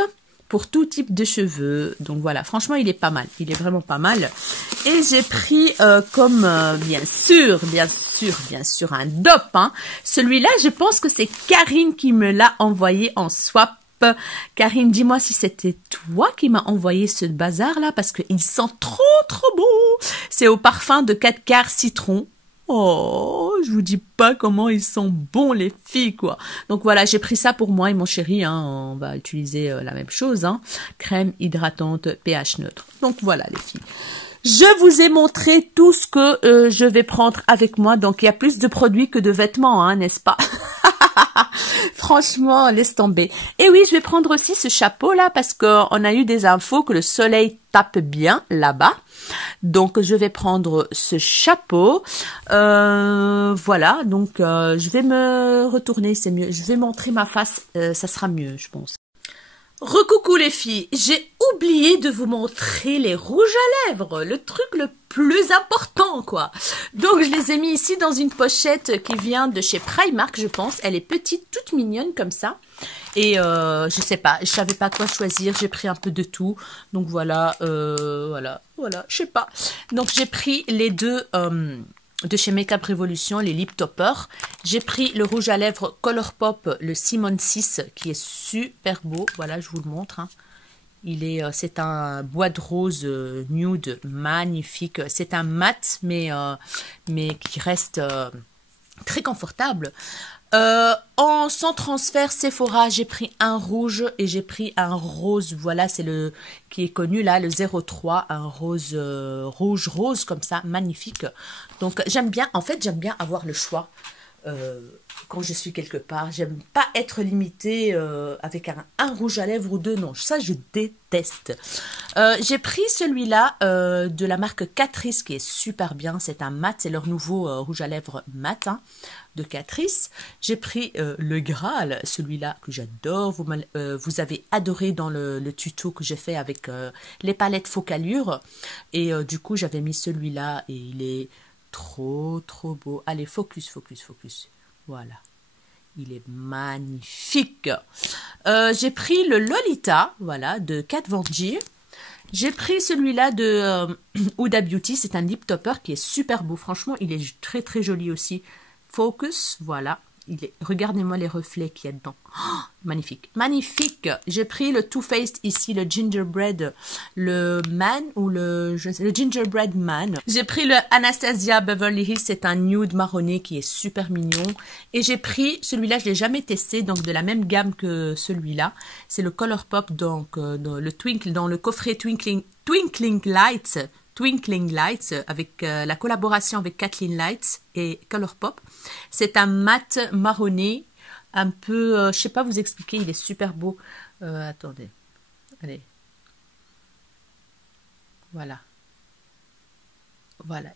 pour tout type de cheveux. Donc voilà, franchement, il est pas mal. Il est vraiment pas mal. Et j'ai pris comme, bien sûr, un DOP. Hein. Celui-là, je pense que c'est Karine qui me l'a envoyé en swap. Karine, dis-moi si c'était toi qui m'as envoyé ce bazar-là, parce qu'il sent trop bon. C'est au parfum de 4 quarts citron. Oh, je vous dis pas comment ils sont bons les filles quoi. Donc voilà, j'ai pris ça pour moi et mon chéri. Hein, on va utiliser la même chose. Hein, crème hydratante pH neutre. Donc voilà les filles. Je vous ai montré tout ce que je vais prendre avec moi. Donc il y a plus de produits que de vêtements, hein, n'est-ce pas? Franchement, laisse tomber. Et oui, je vais prendre aussi ce chapeau là parce qu'on a eu des infos que le soleil tape bien là-bas. Donc, je vais prendre ce chapeau. Voilà, donc je vais me retourner, c'est mieux. Je vais montrer ma face, ça sera mieux, je pense. Recoucou les filles, j'ai oublié de vous montrer les rouges à lèvres, le truc le plus important quoi. Donc je les ai mis ici dans une pochette qui vient de chez Primark je pense. Elle est petite, toute mignonne comme ça. Et je sais pas, je savais pas quoi choisir, j'ai pris un peu de tout. Donc voilà, voilà, je sais pas. Donc j'ai pris les deux de chez Makeup Revolution, les Lip Toppers. J'ai pris le rouge à lèvres Colourpop, le Simone 6, qui est super beau. Voilà, je vous le montre. Hein. C'est un bois de rose nude, magnifique. C'est un mat, mais qui reste très confortable. Sans transfert Sephora, j'ai pris un rouge et j'ai pris un rose. Voilà, c'est le qui est connu là, le 03, un rose rouge comme ça, magnifique. Donc j'aime bien, en fait j'aime bien avoir le choix quand je suis quelque part. J'aime pas être limitée avec un rouge à lèvres ou deux, non, ça je déteste. J'ai pris celui-là de la marque Catrice qui est super bien, c'est un mat, c'est leur nouveau rouge à lèvres mat hein, de Catrice. J'ai pris le Graal, celui-là que j'adore, vous avez adoré dans le tuto que j'ai fait avec les palettes Focalure et du coup j'avais mis celui-là et il est trop beau. Allez, focus, voilà. Il est magnifique. J'ai pris le Lolita, voilà, de Kat Von D. J'ai pris celui-là de Huda Beauty. C'est un lip topper qui est super beau. Franchement, il est très joli aussi. Focus, voilà. Regardez-moi les reflets qu'il y a dedans. Oh, magnifique. Magnifique. J'ai pris le Too Faced ici, le Gingerbread, le Man ou le Gingerbread Man. J'ai pris le Anastasia Beverly Hills, c'est un nude marronné qui est super mignon. Et j'ai pris celui-là, je l'ai jamais testé, donc de la même gamme que celui-là. C'est le Colourpop, donc dans le coffret Twinkling Lights avec la collaboration avec Kathleen Lights et Colourpop. C'est un mat marronné, un peu, je sais pas vous expliquer, il est super beau. Attendez, allez, voilà,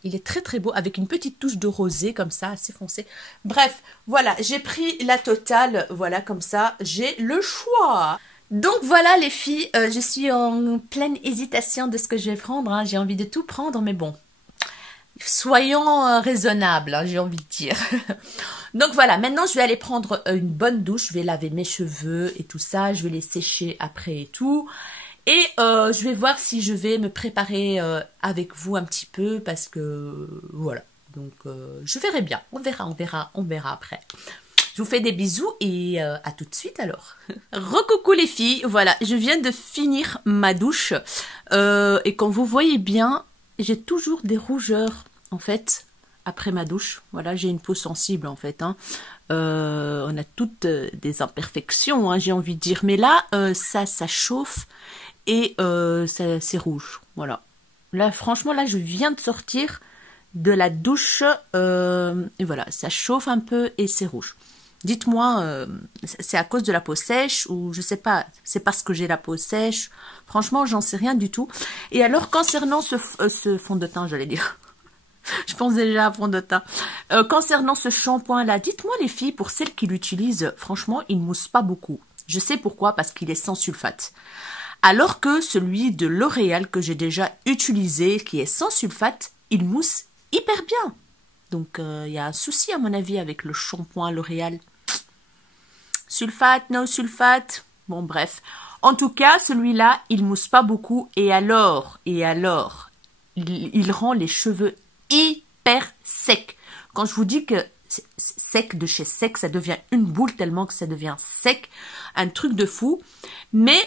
il est très beau avec une petite touche de rosé comme ça, assez foncé. Bref, voilà, j'ai pris la totale, voilà comme ça, j'ai le choix. Donc voilà les filles, je suis en pleine hésitation de ce que je vais prendre, hein. J'ai envie de tout prendre, mais bon, soyons raisonnables, hein, j'ai envie de dire. Donc voilà, maintenant je vais aller prendre une bonne douche, je vais laver mes cheveux et tout ça, je vais les sécher après et tout. Et je vais voir si je vais me préparer avec vous un petit peu, parce que voilà, donc je verrai bien, on verra après. Je vous fais des bisous et à tout de suite alors. Recoucou les filles, voilà, je viens de finir ma douche et comme vous voyez bien, j'ai toujours des rougeurs en fait après ma douche. Voilà, j'ai une peau sensible en fait. Hein. On a toutes des imperfections, hein, j'ai envie de dire, mais là ça chauffe et c'est rouge. Voilà. Là franchement là je viens de sortir de la douche et voilà, ça chauffe un peu et c'est rouge. Dites-moi, c'est à cause de la peau sèche ou je sais pas, c'est parce que j'ai la peau sèche. Franchement, j'en sais rien du tout. Et alors, concernant ce fond de teint, j'allais dire, je pense déjà à fond de teint. Concernant ce shampoing-là, dites-moi les filles, pour celles qui l'utilisent, franchement, il ne mousse pas beaucoup. Je sais pourquoi, parce qu'il est sans sulfate. Alors que celui de L'Oréal que j'ai déjà utilisé, qui est sans sulfate, il mousse hyper bien. Donc, il y a un souci à mon avis avec le shampoing L'Oréal. Sulfate, no sulfate. Bon, bref. En tout cas, celui-là, il mousse pas beaucoup. Et alors, il rend les cheveux hyper secs. Quand je vous dis que sec de chez sec, ça devient une boule tellement que ça devient sec, un truc de fou. Mais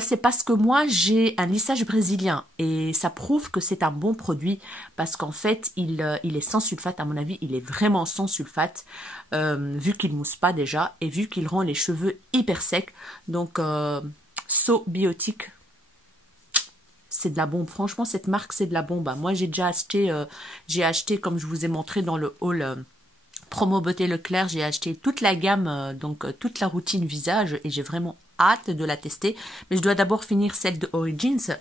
c'est parce que moi j'ai un lissage brésilien et ça prouve que c'est un bon produit parce qu'en fait il est sans sulfate. À mon avis il est vraiment sans sulfate vu qu'il mousse pas déjà et vu qu'il rend les cheveux hyper secs. Donc So Biotique, c'est de la bombe. Franchement cette marque c'est de la bombe. Moi j'ai déjà acheté, comme je vous ai montré dans le haul Promo Beauté Leclerc, j'ai acheté toute la gamme, donc toute la routine visage et j'ai vraiment hâte de la tester. Mais je dois d'abord finir celle de Origins.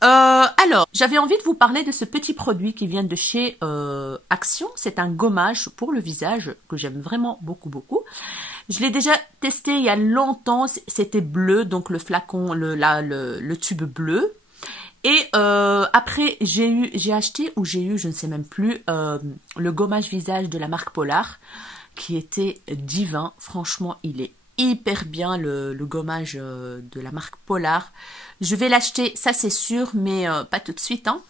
Alors, j'avais envie de vous parler de ce petit produit qui vient de chez Action. C'est un gommage pour le visage que j'aime vraiment beaucoup. Je l'ai déjà testé il y a longtemps, c'était bleu, donc le flacon, le tube bleu. Et après, j'ai acheté, ou j'ai eu, je ne sais même plus, le gommage visage de la marque Polar, qui était divin. Franchement, il est hyper bien, le gommage de la marque Polar. Je vais l'acheter, ça c'est sûr, mais pas tout de suite, hein.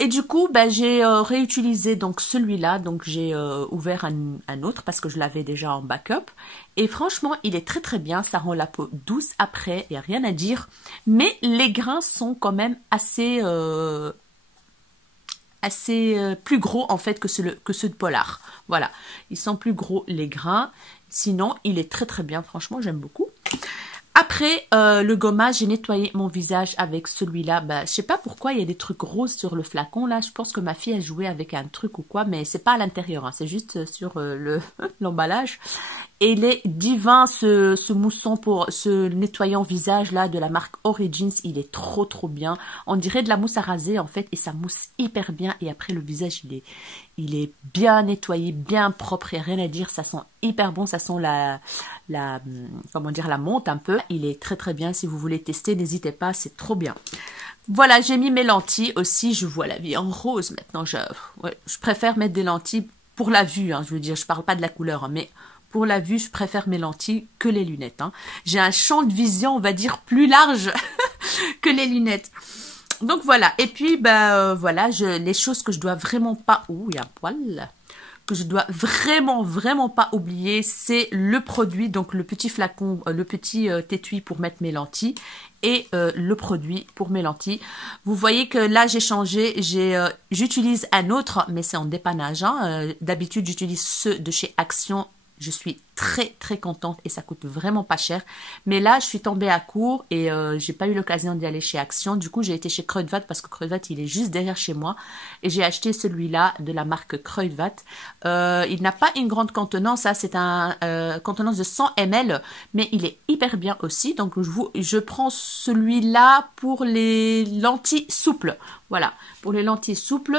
Et du coup, bah, j'ai réutilisé donc celui-là, donc j'ai ouvert un autre parce que je l'avais déjà en backup. Et franchement, il est très très bien, ça rend la peau douce après, il n'y a rien à dire. Mais les grains sont quand même assez plus gros en fait que ceux de Polar. Voilà, ils sont plus gros les grains. Sinon, il est très très bien, franchement, j'aime beaucoup. Après le gommage, j'ai nettoyé mon visage avec celui-là. Bah, je sais pas pourquoi il y a des trucs roses sur le flacon là. Je pense que ma fille a joué avec un truc ou quoi, mais c'est pas à l'intérieur, hein, c'est juste sur l'emballage. Et il est divin ce mousson pour ce nettoyant visage là de la marque Origins. Il est trop trop bien. On dirait de la mousse à raser en fait et ça mousse hyper bien. Et après le visage il est bien nettoyé, bien propre et rien à dire. Ça sent hyper bon. Ça sent comment dire, la menthe un peu. Il est très très bien. Si vous voulez tester, n'hésitez pas. C'est trop bien. Voilà, j'ai mis mes lentilles aussi. Je vois la vie en rose maintenant. Je préfère mettre des lentilles pour la vue. Hein, je veux dire, je parle pas de la couleur, hein, mais pour la vue, je préfère mes lentilles que les lunettes. Hein. J'ai un champ de vision, on va dire, plus large que les lunettes. Donc voilà. Et puis, bah, voilà, les choses que je dois vraiment pas... Ouh, il y a un poil. Que je dois vraiment, vraiment pas oublier, c'est le produit, donc le petit flacon, le petit étui pour mettre mes lentilles et le produit pour mes lentilles. Vous voyez que là, j'ai changé, j'utilise un autre, mais c'est en dépannage. Hein. D'habitude, j'utilise ceux de chez Action. Je suis très très contente et ça coûte vraiment pas cher. Mais là, je suis tombée à court et j'ai pas eu l'occasion d'y aller chez Action. Du coup, j'ai été chez Kruidvat parce que Kruidvat, il est juste derrière chez moi. Et j'ai acheté celui-là de la marque Kruidvat. Il n'a pas une grande contenance, hein, c'est un contenance de 100 ml, mais il est hyper bien aussi. Donc, je prends celui-là pour les lentilles souples. Voilà, pour les lentilles souples.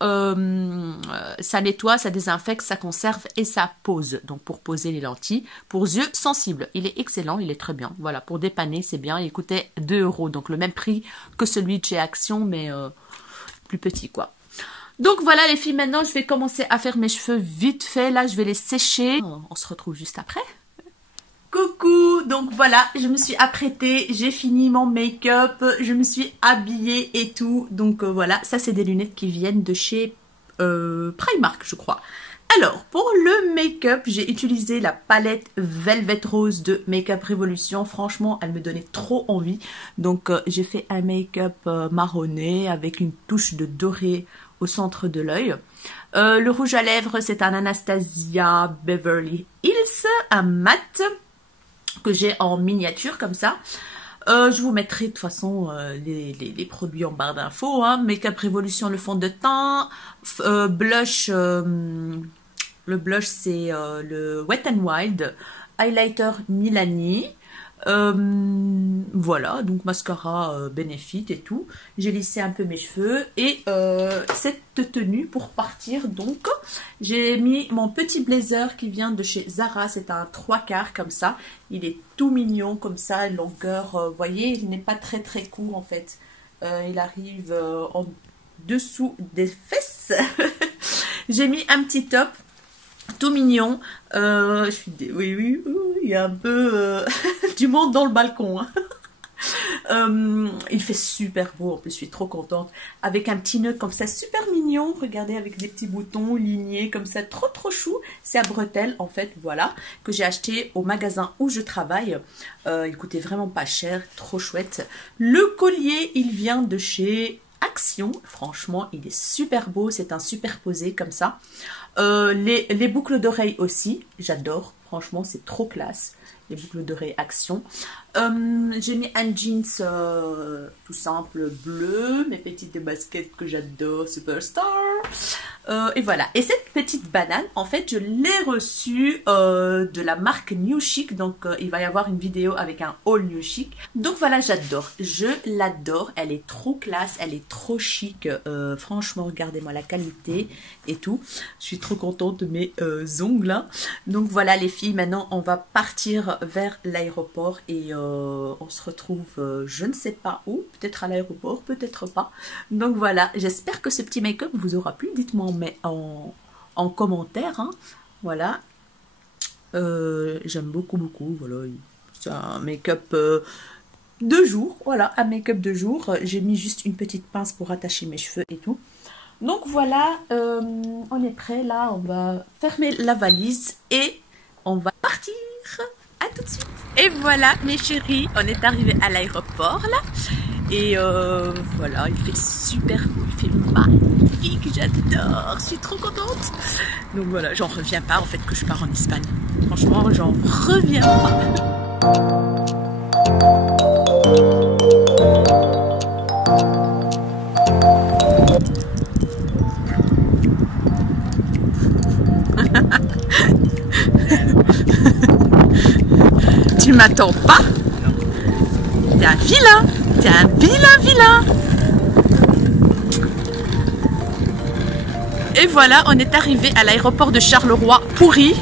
Ça nettoie, ça désinfecte, ça conserve et ça pose. Donc pour poser les lentilles, pour yeux sensibles. Il est excellent, il est très bien. Voilà, pour dépanner, c'est bien. Il coûtait 2 €, donc le même prix que celui de chez Action, mais plus petit quoi. Donc voilà les filles, maintenant je vais commencer à faire mes cheveux vite fait. Là, je vais les sécher. On se retrouve juste après. Coucou, donc voilà, je me suis apprêtée, j'ai fini mon make-up, je me suis habillée et tout. Donc voilà, ça c'est des lunettes qui viennent de chez Primark, je crois. Alors, pour le make-up, j'ai utilisé la palette Velvet Rose de Make-up Revolution. Franchement, elle me donnait trop envie. Donc j'ai fait un make-up marronné avec une touche de doré au centre de l'œil. Le rouge à lèvres, c'est un Anastasia Beverly Hills, un mat que j'ai en miniature comme ça. Je vous mettrai de toute façon les produits en barre d'infos. Hein. Make-up Revolution, le fond de teint. Blush, le blush c'est le Wet n Wild. Highlighter Milani. Voilà, donc mascara Benefit et tout. J'ai lissé un peu mes cheveux et cette tenue pour partir. Donc j'ai mis mon petit blazer qui vient de chez Zara. C'est un 3/4 comme ça. Il est tout mignon comme ça, longueur, vous voyez, il n'est pas très très court en fait. Il arrive en dessous des fesses. J'ai mis un petit top tout mignon. Oui, il y a un peu du monde dans le balcon. Hein. Il fait super beau, en plus je suis trop contente. Avec un petit nœud comme ça, super mignon. Regardez, avec des petits boutons lignés comme ça, trop trop chou. C'est à bretelles en fait, voilà, que j'ai acheté au magasin où je travaille. Il coûtait vraiment pas cher, trop chouette. Le collier, il vient de chez Action. Franchement, il est super beau, c'est un superposé comme ça. Les boucles d'oreilles aussi, j'adore, franchement c'est trop classe, les boucles d'oreilles Action. J'ai mis un jeans tout simple bleu, mes petites baskets que j'adore, Superstar. Et voilà. Et cette petite banane, en fait, je l'ai reçue de la marque New Chic. Donc, il va y avoir une vidéo avec un haul New Chic. Donc voilà, j'adore. Je l'adore. Elle est trop classe. Elle est trop chic. Franchement, regardez-moi la qualité et tout. Je suis trop contente de mes ongles. Hein. Donc voilà, les filles. Maintenant, on va partir vers l'aéroport. Et on se retrouve, je ne sais pas où. Peut-être à l'aéroport, peut-être pas. Donc voilà, j'espère que ce petit make-up vous aura plu. Dites-moi en commentaire, hein. Voilà, j'aime beaucoup, voilà, c'est un make-up de jour, voilà, un make-up de jour, j'ai mis juste une petite pince pour attacher mes cheveux et tout, donc voilà, on est prêt, là, on va fermer la valise et on va partir, à tout de suite. Et voilà, mes chéris, on est arrivé à l'aéroport, là. Et voilà, il fait super beau, il fait magnifique, j'adore, je suis trop contente. Donc voilà, j'en reviens pas en fait que je pars en Espagne. Franchement, j'en reviens pas. Tu m'attends pas? T'es un vilain! T'es un vilain! Et voilà, on est arrivé à l'aéroport de Charleroi pourri.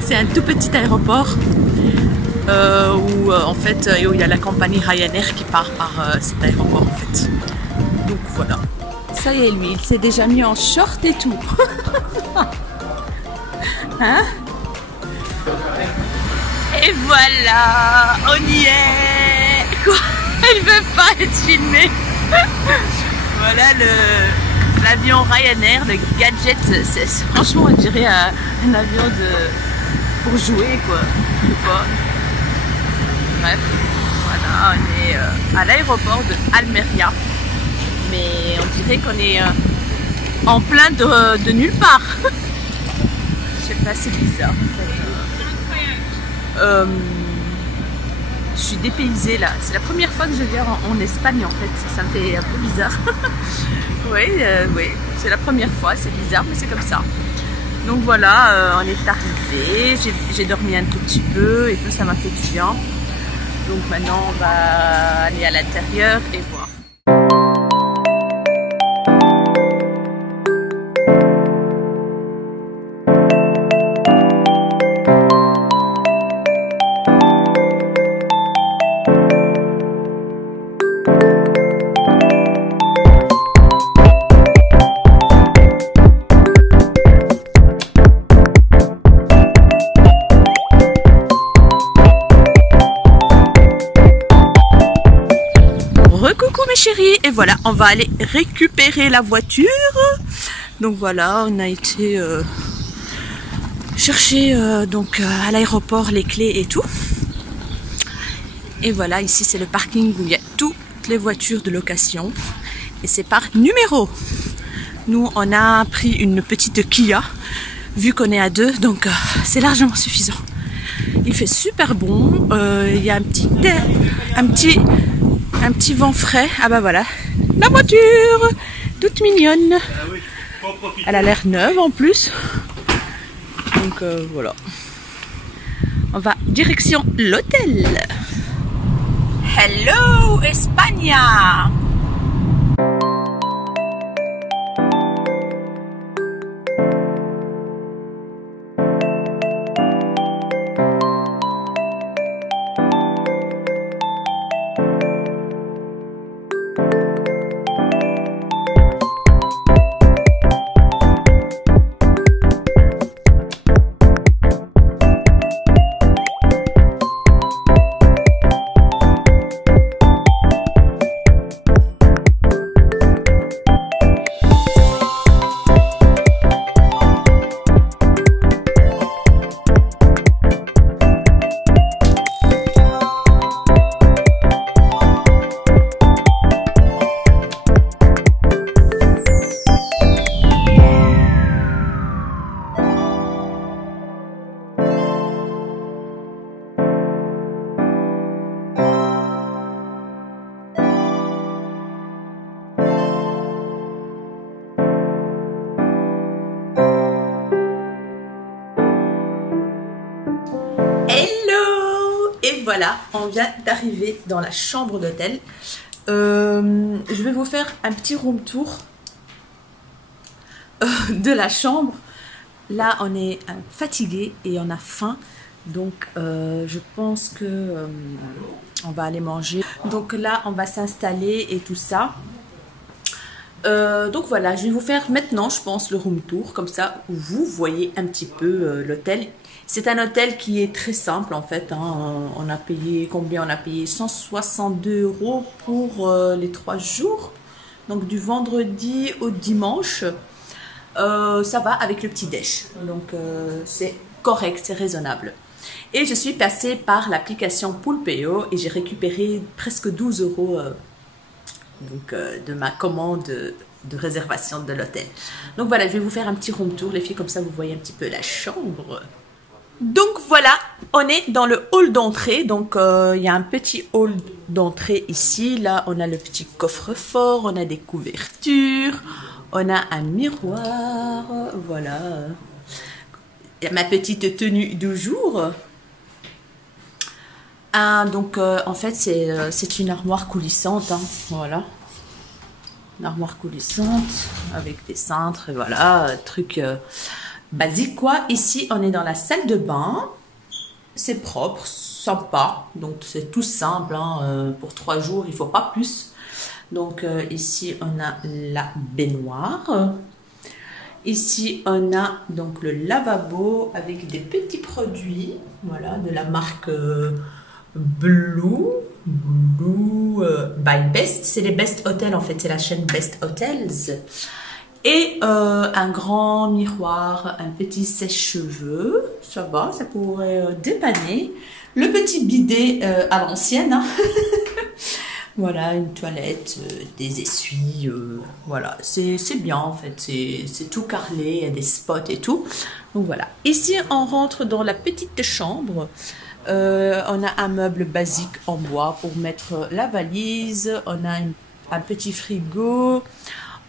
C'est un tout petit aéroport où en fait où il y a la compagnie Ryanair qui part par cet aéroport en fait. Donc voilà. Ça y est, lui, il s'est déjà mis en short et tout. Hein? Et voilà, on y est. Quoi? Il veut pas être filmé. Voilà l'avion Ryanair, le gadget. Franchement, on dirait un avion pour jouer, quoi. Je sais pas. Bref, voilà, on est à l'aéroport de Almeria. Mais on dirait qu'on est en plein de nulle part. Je sais pas, c'est bizarre en fait. Je suis dépaysée là. C'est la première fois que je viens en Espagne en fait. Ça me fait un peu bizarre. Oui, c'est la première fois. C'est bizarre, mais c'est comme ça. Donc voilà, on est arrivé. J'ai dormi un tout petit peu et tout, ça m'a fait du bien. Donc maintenant, on va aller à l'intérieur et voir. Chérie, et voilà, on va aller récupérer la voiture. Donc voilà, on a été chercher donc à l'aéroport les clés et tout. Et voilà, ici c'est le parking où il y a toutes les voitures de location et c'est par numéro. Nous on a pris une petite Kia vu qu'on est à deux, donc c'est largement suffisant. Il fait super bon, il y a un petit vent frais. Ah bah voilà, la voiture, toute mignonne. Elle a l'air neuve en plus. Donc voilà. On va direction l'hôtel. Hello España! voilà, on vient d'arriver dans la chambre d'hôtel. Je vais vous faire un petit room tour de la chambre. Là, on est fatigué et on a faim. Donc, je pense que on va aller manger. Donc là, on va s'installer et tout ça. Donc voilà, je vais vous faire maintenant, je pense, le room tour. Comme ça, vous voyez un petit peu l'hôtel. C'est un hôtel qui est très simple en fait. Hein. On a payé combien? On a payé 162 € pour les 3 jours. Donc du vendredi au dimanche. Ça va avec le petit déj. Donc c'est correct, c'est raisonnable. Et je suis passée par l'application Poolpeo et j'ai récupéré presque 12 € de ma commande de réservation de l'hôtel. Donc voilà, je vais vous faire un petit room tour, les filles, comme ça vous voyez un petit peu la chambre. Donc voilà, on est dans le hall d'entrée. Donc il y a un petit hall d'entrée ici. Là, on a le petit coffre-fort, on a des couvertures, on a un miroir. Voilà. Il y a ma petite tenue du jour. Donc en fait c'est une armoire coulissante, hein. Voilà, une armoire coulissante avec des cintres et voilà, truc basique quoi. Ici on est dans la salle de bain, c'est propre, sympa, donc c'est tout simple, hein. Pour 3 jours il faut pas plus. Donc ici on a la baignoire. Ici, on a donc le lavabo avec des petits produits, voilà, de la marque Blue by Best. C'est les Best Hotels en fait, c'est la chaîne Best Hotels. Et un grand miroir, un petit sèche-cheveux, ça va, ça pourrait dépanner. Le petit bidet à l'ancienne, hein. Voilà, une toilette, des essuies, voilà, c'est bien en fait, c'est tout carrelé, il y a des spots et tout. Donc voilà, ici on rentre dans la petite chambre, on a un meuble basique en bois pour mettre la valise, on a un petit frigo,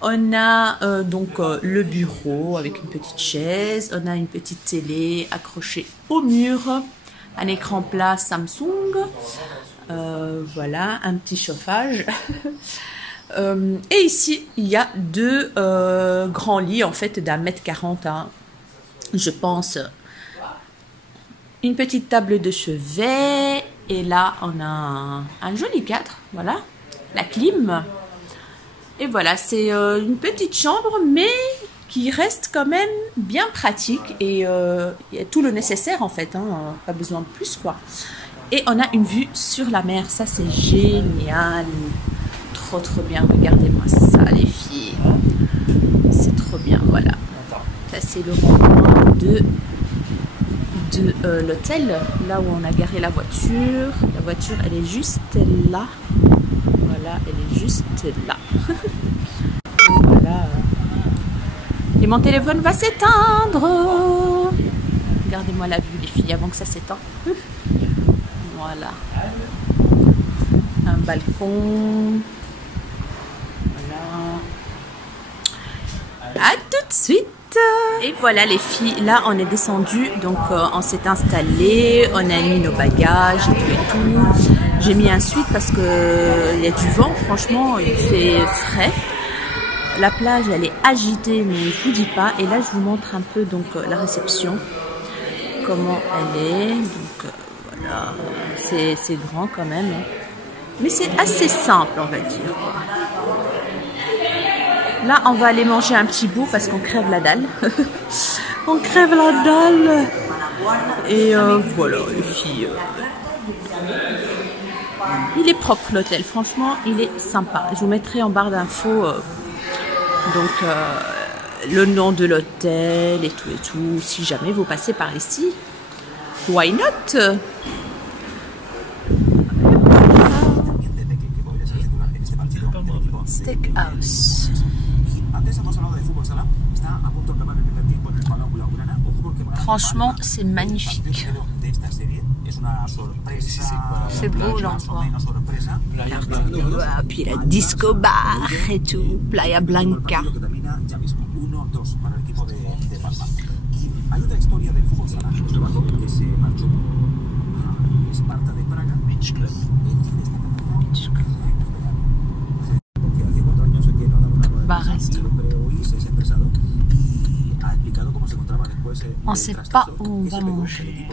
on a donc le bureau avec une petite chaise, on a une petite télé accrochée au mur, un écran plat Samsung. Voilà, un petit chauffage. Et ici, il y a 2 grands lits, en fait, d'1,40 m, hein, je pense. Une petite table de chevet. Et là, on a un joli cadre. Voilà, la clim. Et voilà, c'est une petite chambre, mais qui reste quand même bien pratique. Et il y a tout le nécessaire, en fait. Hein, pas besoin de plus, quoi. Et on a une vue sur la mer, ça c'est génial, trop bien, regardez-moi ça les filles, c'est trop bien, voilà. Ça c'est le rond-point de l'hôtel, là où on a garé la voiture elle est juste là, voilà, elle est juste là. Voilà. Et mon téléphone va s'éteindre, regardez-moi la vue les filles avant que ça s'éteigne. Voilà, un balcon, voilà, à tout de suite. Et voilà les filles, là on est descendu, donc on s'est installé, on a mis nos bagages et tout. J'ai mis un sweat parce que il y a du vent, franchement il fait frais. La plage elle est agitée mais je vous dis pas. Et là je vous montre un peu donc la réception, comment elle est. Donc voilà, c'est grand quand même, mais c'est assez simple on va dire. Là on va aller manger un petit bout parce qu'on crève la dalle. On crève la dalle. Et voilà les filles, il est propre l'hôtel, franchement il est sympa. Je vous mettrai en barre d'infos donc le nom de l'hôtel et tout, si jamais vous passez par ici. Why not? Steakhouse. Franchement, c'est magnifique. C'est beau l'endroit. Puis la disco bar et tout, Playa Blanca. Hay otra historia del fútbol sala, que se marchó a Esparta de Praga Barresto. On ne sait pas où on va manger.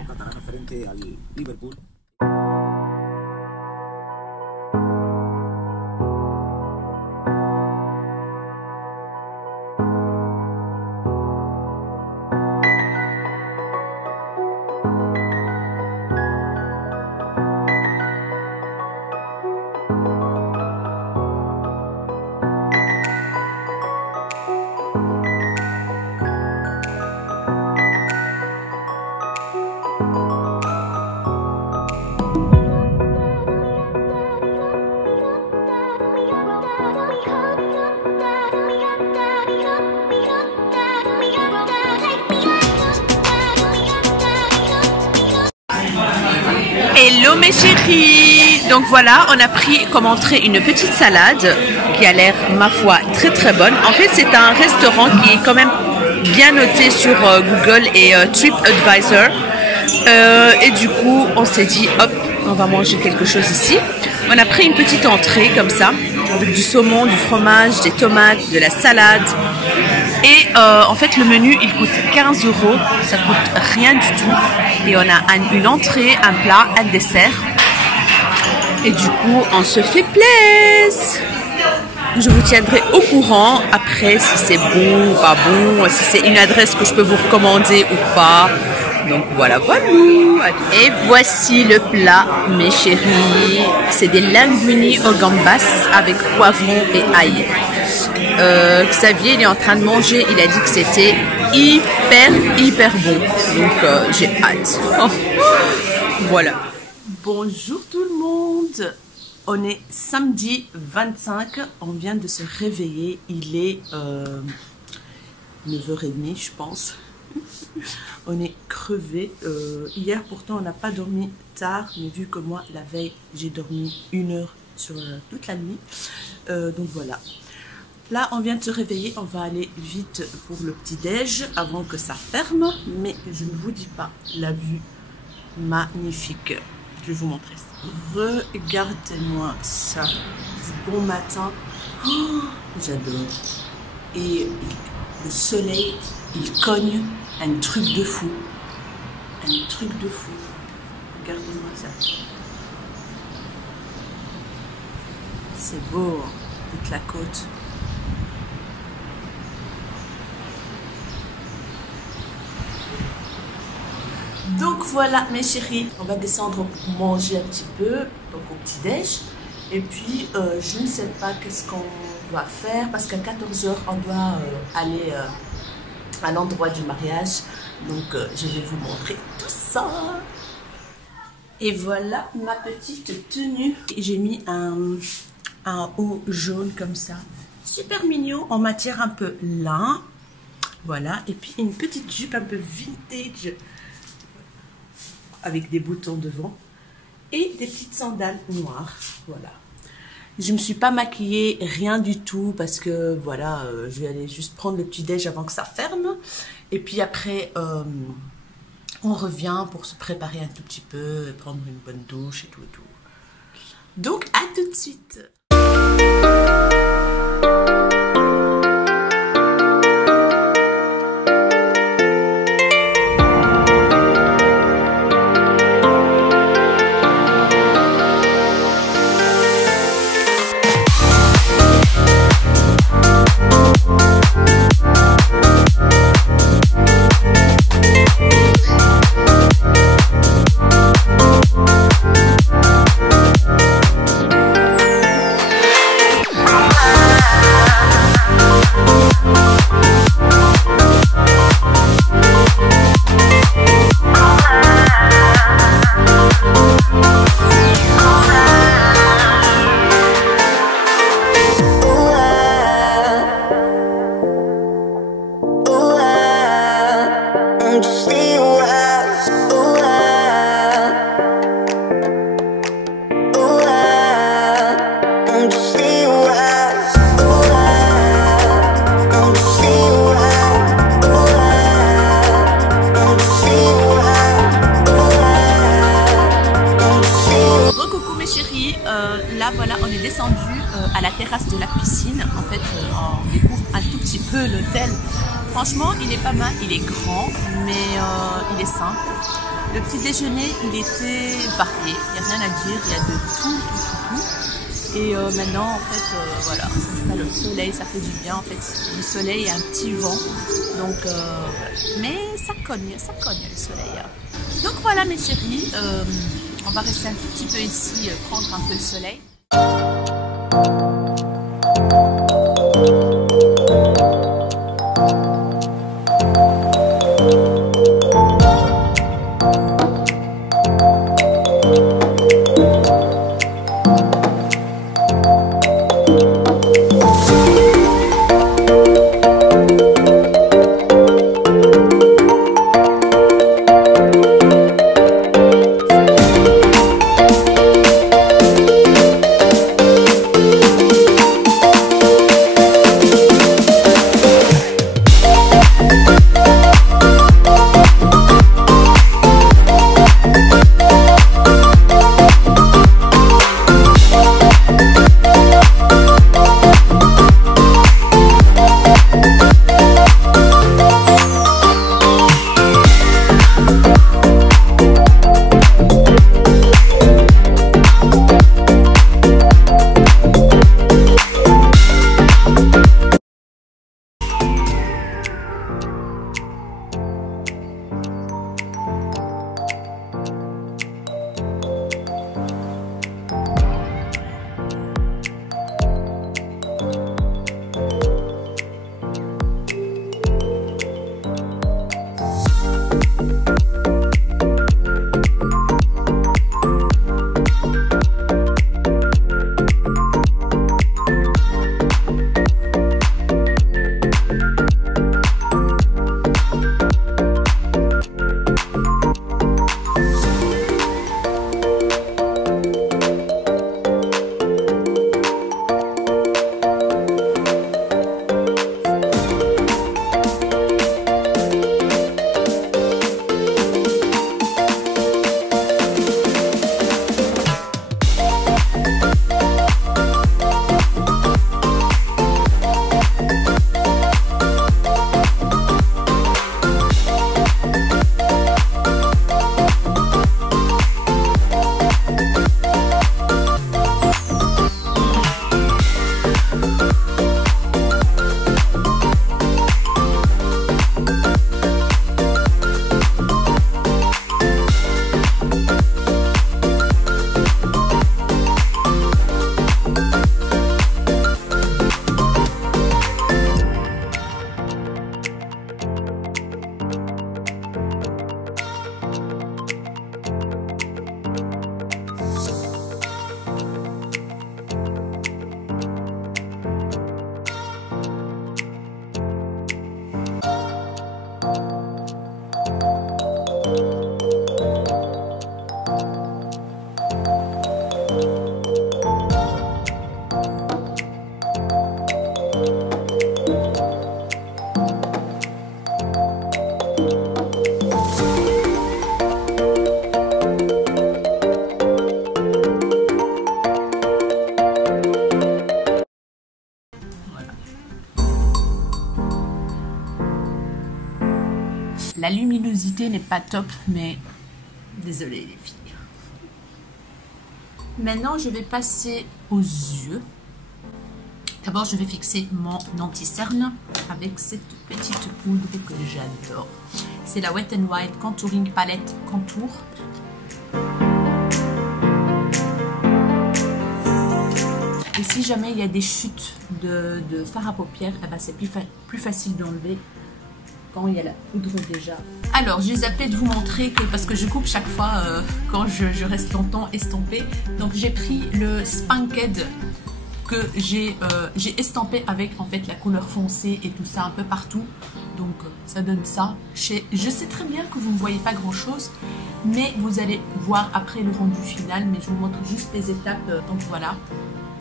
Hello mes chéris. Donc voilà, on a pris comme entrée une petite salade qui a l'air, ma foi, très très bonne. En fait, c'est un restaurant qui est quand même bien noté sur Google et TripAdvisor. Et du coup, on s'est dit, hop, on va manger quelque chose ici. On a pris une petite entrée comme ça, avec du saumon, du fromage, des tomates, de la salade. Et en fait, le menu, il coûte 15 €. Ça coûte rien du tout. Et on a une entrée, un plat, un dessert. Et du coup, on se fait plaisir. Je vous tiendrai au courant après si c'est bon ou pas bon, si c'est une adresse que je peux vous recommander ou pas. Donc voilà, voilà. Et voici le plat, mes chéris. C'est des linguini au gambas avec poivron et ail. Xavier, il est en train de manger. Il a dit que c'était hyper bon. Donc j'ai hâte. Oh. Voilà. Bonjour tout le monde. On est samedi 25. On vient de se réveiller. Il est 9h30, je pense. On est crevé. Hier, pourtant, on n'a pas dormi tard. Mais vu que moi, la veille, j'ai dormi 1 heure sur toute la nuit. Donc voilà. Là, on vient de se réveiller. On va aller vite pour le petit-déj avant que ça ferme. Mais je ne vous dis pas la vue magnifique. Je vais vous montrer ça. Regardez-moi ça. Bon matin. Oh, j'adore. Et le soleil, il cogne. Un truc de fou. Un truc de fou. Regardez-moi ça. C'est beau, hein, toute la côte. Donc voilà mes chéris, on va descendre pour manger un petit peu, donc au petit-déj. Et puis je ne sais pas qu'est-ce qu'on doit faire parce qu'à 14 h on doit aller à l'endroit du mariage. Donc je vais vous montrer tout ça. Et voilà ma petite tenue. J'ai mis un haut jaune comme ça. Super mignon en matière un peu lin. Voilà. Et puis une petite jupe un peu vintage avec des boutons devant. Et des petites sandales noires. Voilà. Je ne me suis pas maquillée, rien du tout, parce que voilà, je vais aller juste prendre le petit-déj avant que ça ferme. Et puis après, on revient pour se préparer un tout petit peu, prendre une bonne douche et tout et tout. Donc, à tout de suite. terrasse de la piscine. En fait, on découvre un tout petit peu l'hôtel. Franchement, il est pas mal, il est grand, mais il est simple. Le petit déjeuner, il était varié, il n'y a rien à dire, il y a de tout. Et maintenant, en fait, voilà, ça le soleil, ça fait du bien. En fait, le soleil et un petit vent. Donc, mais ça cogne le soleil. Donc voilà mes chéris, on va rester un tout petit peu ici, prendre un peu le soleil. La luminosité n'est pas top, mais désolée les filles. Maintenant, je vais passer aux yeux. D'abord, je vais fixer mon anti-cerne avec cette petite poudre que j'adore. C'est la Wet n Wild Contouring Palette Contour. Et si jamais il y a des chutes de fard à paupières, eh ben c'est plus facile d'enlever quand il y a la poudre déjà. Alors, j'ai zappé de vous montrer que, parce que je coupe chaque fois quand je reste longtemps estampée. Donc, j'ai pris le Spanked que j'ai estampé avec en fait la couleur foncée et tout ça un peu partout. Donc, ça donne ça. Je sais très bien que vous ne voyez pas grand chose, mais vous allez voir après le rendu final. Mais je vous montre juste les étapes. Donc, voilà.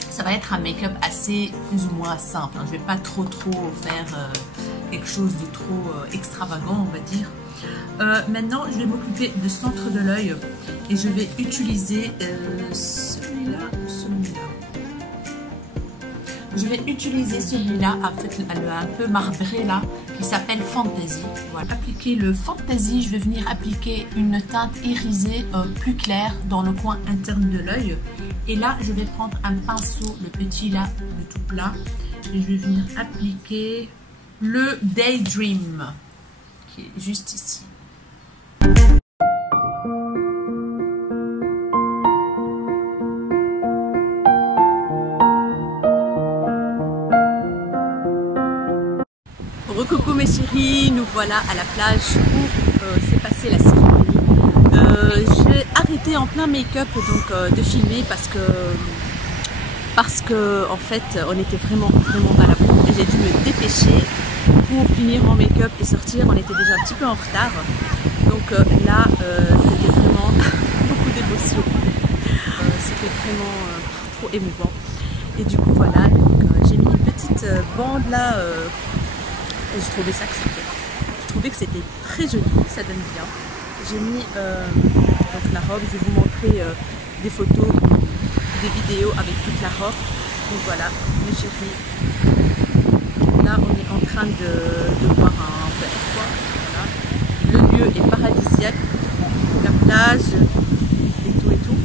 Ça va être un make-up assez plus ou moins simple. Je ne vais pas trop faire quelque chose de trop extravagant, on va dire. Maintenant, je vais m'occuper du centre de l'œil et je vais utiliser celui-là ou celui-là. Je vais utiliser celui-là, en fait, un peu marbré là, qui s'appelle Fantasy. Voilà. Appliquer le Fantasy, je vais venir appliquer une teinte irisée plus claire dans le coin interne de l'œil. Et là, je vais prendre un pinceau, le petit là, le tout plat, et je vais venir appliquer le Daydream, qui est juste ici. Recoucou mes chéris, nous voilà à la plage où s'est passée la cérémonie. J'ai arrêté en plein make-up donc de filmer parce que en fait on était vraiment à la bourre et j'ai dû me dépêcher pour finir mon make-up et sortir. On était déjà un petit peu en retard, donc là c'était vraiment beaucoup d'émotions. C'était vraiment trop émouvant et du coup voilà, j'ai mis une petite bande là. Et je trouvais que c'était très joli, ça donne bien. J'ai mis donc la robe, je vais vous montrer des photos, des vidéos avec toute la robe. Donc voilà, mes chéris, là on est en train de boire un verre, quoi. Voilà. Le lieu est paradisiaque, la plage et tout et tout.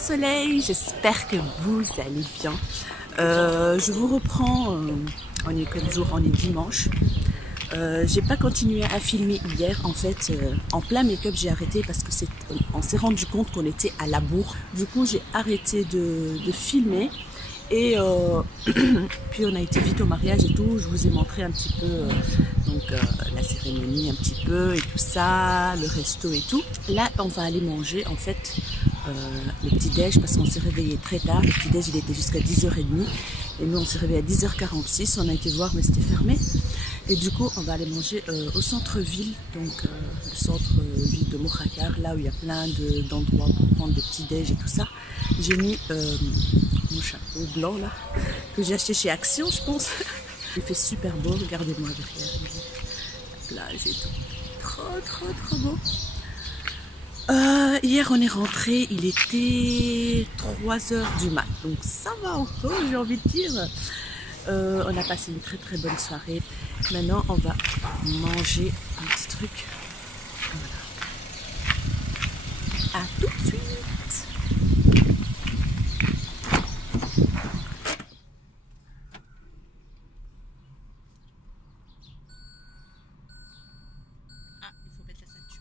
de soleil, j'espère que vous allez bien. Je vous reprends, on est quel jour? On est dimanche. J'ai pas continué à filmer hier, en fait, en plein make-up j'ai arrêté parce que on s'est rendu compte qu'on était à la bourre. Du coup j'ai arrêté de filmer et puis on a été vite au mariage et tout. Je vous ai montré un petit peu la cérémonie un petit peu et tout ça, le resto et tout. Là on va aller manger en fait le petit déj parce qu'on s'est réveillé très tard. Le petit déj il était jusqu'à 10h30 et nous on s'est réveillé à 10h46. On a été voir mais c'était fermé. Et du coup, on va aller manger au centre-ville, donc le centre-ville de Morakar, là où il y a plein d'endroits pour prendre des petits déj et tout ça. J'ai mis mon chapeau blanc là, que j'ai acheté chez Action, je pense. Il fait super beau, regardez-moi derrière. La plage et tout. Trop beau. Hier, on est rentré, il était 3h du mat, donc ça va encore, j'ai envie de dire. On a passé une très bonne soirée. Maintenant, on va manger un petit truc. Voilà. À tout de suite. Ah, il faut mettre la ceinture.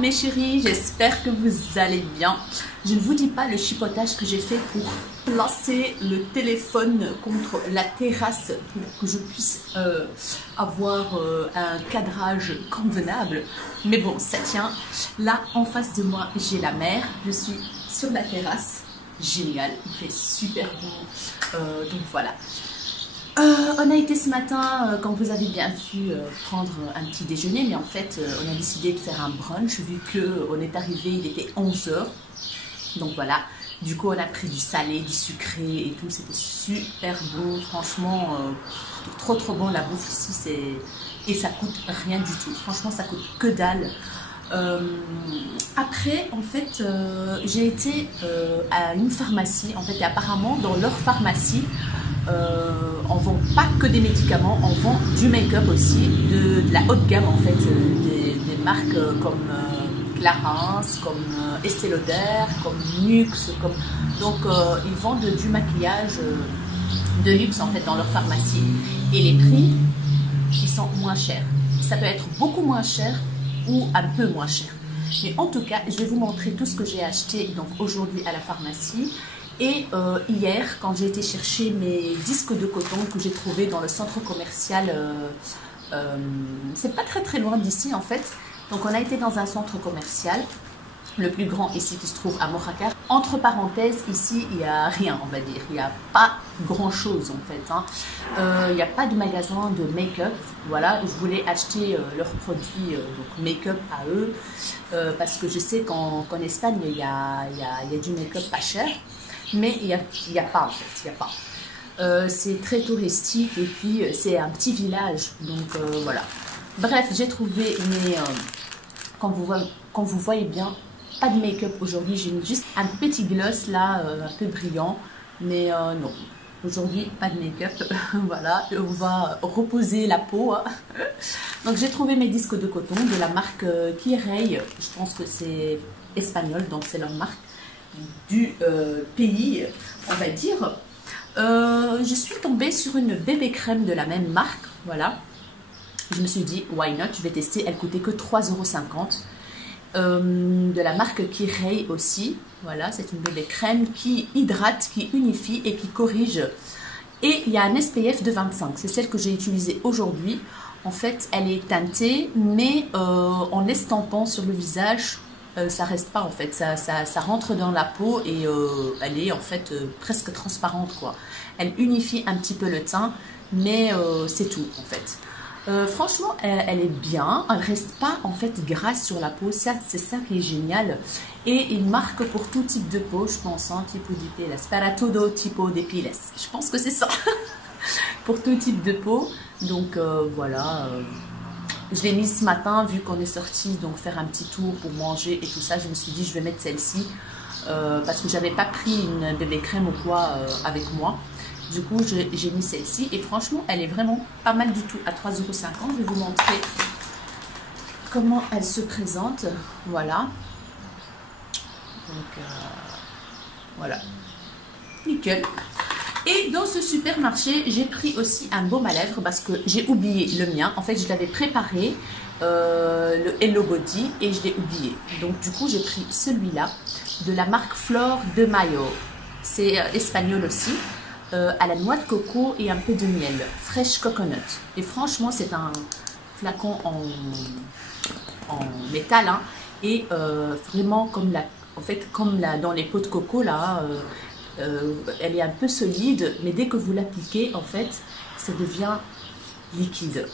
Mes chéris, j'espère que vous allez bien. Je ne vous dis pas le chipotage que j'ai fait pour placer le téléphone contre la terrasse pour que je puisse avoir un cadrage convenable. Mais bon, ça tient. Là, en face de moi, j'ai la mer. Je suis sur la terrasse. Génial, il fait super bon. Donc voilà. On a été ce matin, comme vous avez bien vu, prendre un petit déjeuner, mais en fait, on a décidé de faire un brunch vu qu'on est arrivé, il était 11h. Donc voilà, du coup, on a pris du salé, du sucré et tout, c'était super bon, franchement, trop bon la bouffe ici, et ça coûte rien du tout, franchement, ça coûte que dalle. Après, en fait, j'ai été à une pharmacie, en fait, et apparemment, dans leur pharmacie, on vend pas que des médicaments, on vend du make-up aussi, de la haute gamme en fait, des marques comme Clarins, comme Estée Lauder, comme Nuxe, donc ils vendent du maquillage de luxe en fait dans leur pharmacie et les prix ils sont moins chers. Ça peut être beaucoup moins cher ou un peu moins cher. Mais en tout cas, je vais vous montrer tout ce que j'ai acheté donc aujourd'hui à la pharmacie. Et hier, quand j'ai été chercher mes disques de coton que j'ai trouvés dans le centre commercial, c'est pas très loin d'ici en fait. Donc on a été dans un centre commercial le plus grand ici qui se trouve à Mojácar. Entre parenthèses, ici, il n'y a rien, on va dire. Il n'y a pas grand-chose, en fait. Hein. Il n'y a pas de magasin de make-up. Voilà, je voulais acheter leurs produits donc make-up à eux. Parce que je sais qu'en Espagne, il y a du make-up pas cher. Mais il y a pas, en fait. Il n'y a pas. C'est très touristique et puis c'est un petit village. Donc, voilà. Bref, j'ai trouvé mes... quand vous voyez bien, pas de make-up aujourd'hui, j'ai juste un petit gloss là, un peu brillant, mais non, aujourd'hui pas de make-up, voilà, on va reposer la peau. Hein. Donc j'ai trouvé mes disques de coton de la marque Kirei, je pense que c'est espagnol, donc c'est leur marque du pays, on va dire. Je suis tombée sur une bébé crème de la même marque, voilà. Je me suis dit, why not, je vais tester, elle coûtait que 3,50 €. De la marque Kirei aussi, voilà, c'est une bébé crème qui hydrate, qui unifie et qui corrige. Et il y a un SPF de 25, c'est celle que j'ai utilisée aujourd'hui. En fait, elle est teintée, mais en estampant sur le visage, ça reste pas en fait, ça rentre dans la peau et elle est en fait presque transparente quoi. Elle unifie un petit peu le teint, mais c'est tout en fait. Franchement, elle est bien, elle reste pas en fait grasse sur la peau, c'est ça qui est génial. Et une marque pour tout type de peau, je pense, hein, tipo de piel, para todo tipo de pieles. Je pense que c'est ça, pour tout type de peau. Donc voilà, je l'ai mise ce matin vu qu'on est sorti donc faire un petit tour pour manger et tout ça. Je me suis dit je vais mettre celle-ci parce que j'avais pas pris une bébé crème au poids avec moi. Du coup, j'ai mis celle-ci et franchement, elle est vraiment pas mal du tout à 3,50 €. Je vais vous montrer comment elle se présente. Voilà. Donc, voilà. Nickel. Et dans ce supermarché, j'ai pris aussi un baume à lèvres parce que j'ai oublié le mien. En fait, je l'avais préparé, le Hello Body, et je l'ai oublié. Donc, du coup, j'ai pris celui-là de la marque Flor de Mayo. C'est espagnol aussi. À la noix de coco et un peu de miel, fresh coconut. Et franchement, c'est un flacon en métal, hein, et vraiment comme dans les pots de coco là, elle est un peu solide, mais dès que vous l'appliquez, en fait, ça devient liquide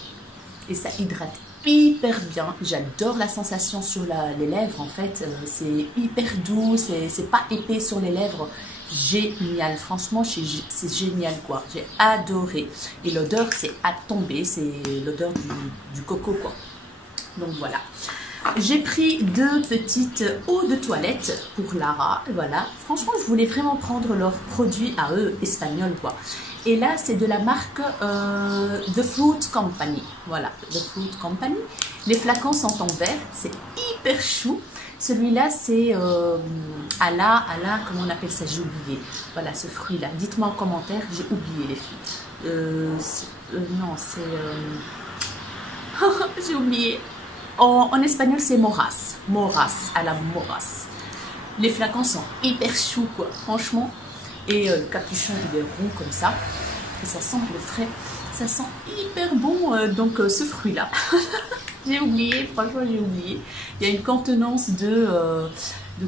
et ça hydrate hyper bien. J'adore la sensation sur les lèvres, en fait, c'est hyper doux, c'est pas épais sur les lèvres. Génial, franchement c'est génial quoi, j'ai adoré. Et l'odeur c'est à tomber, c'est l'odeur du coco quoi. Donc voilà, j'ai pris 2 petites eaux de toilette pour Lara. Voilà, franchement je voulais vraiment prendre leurs produits à eux espagnols quoi. Et là c'est de la marque The Fruit Company. Voilà, The Fruit Company. Les flacons sont en verre, c'est hyper chou. Celui-là, c'est comment on appelle ça? J'ai oublié. Voilà, ce fruit-là. Dites-moi en commentaire, j'ai oublié les filles. Non, c'est... j'ai oublié. En espagnol, c'est moras. Moras, à la moras. Les flacons sont hyper choux, quoi, franchement. Et le capuchon, il est rond comme ça. Et ça sent le frais. Ça sent hyper bon, donc ce fruit-là. J'ai oublié, franchement j'ai oublié. Il y a une contenance de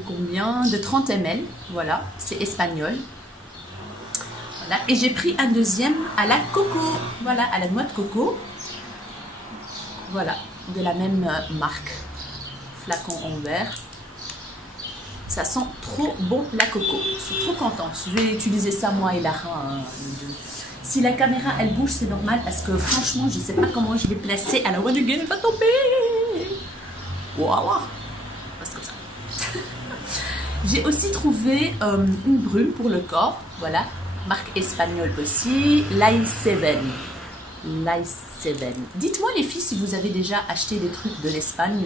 combien? De 30 ml, voilà, c'est espagnol. Voilà, et j'ai pris un deuxième à la coco, voilà, à la noix de coco. Voilà, de la même marque, flacon en verre. Ça sent trop bon la coco, je suis trop contente. Je vais utiliser ça moi et Lara, hein, les deux. Si la caméra elle bouge, c'est normal parce que franchement, je ne sais pas comment je l'ai placée. À la one again, elle va tomber. Voilà. C'est comme ça. J'ai aussi trouvé une brume pour le corps. Voilà. Marque espagnole aussi. Lice7. Lice7. Dites-moi les filles si vous avez déjà acheté des trucs de l'Espagne,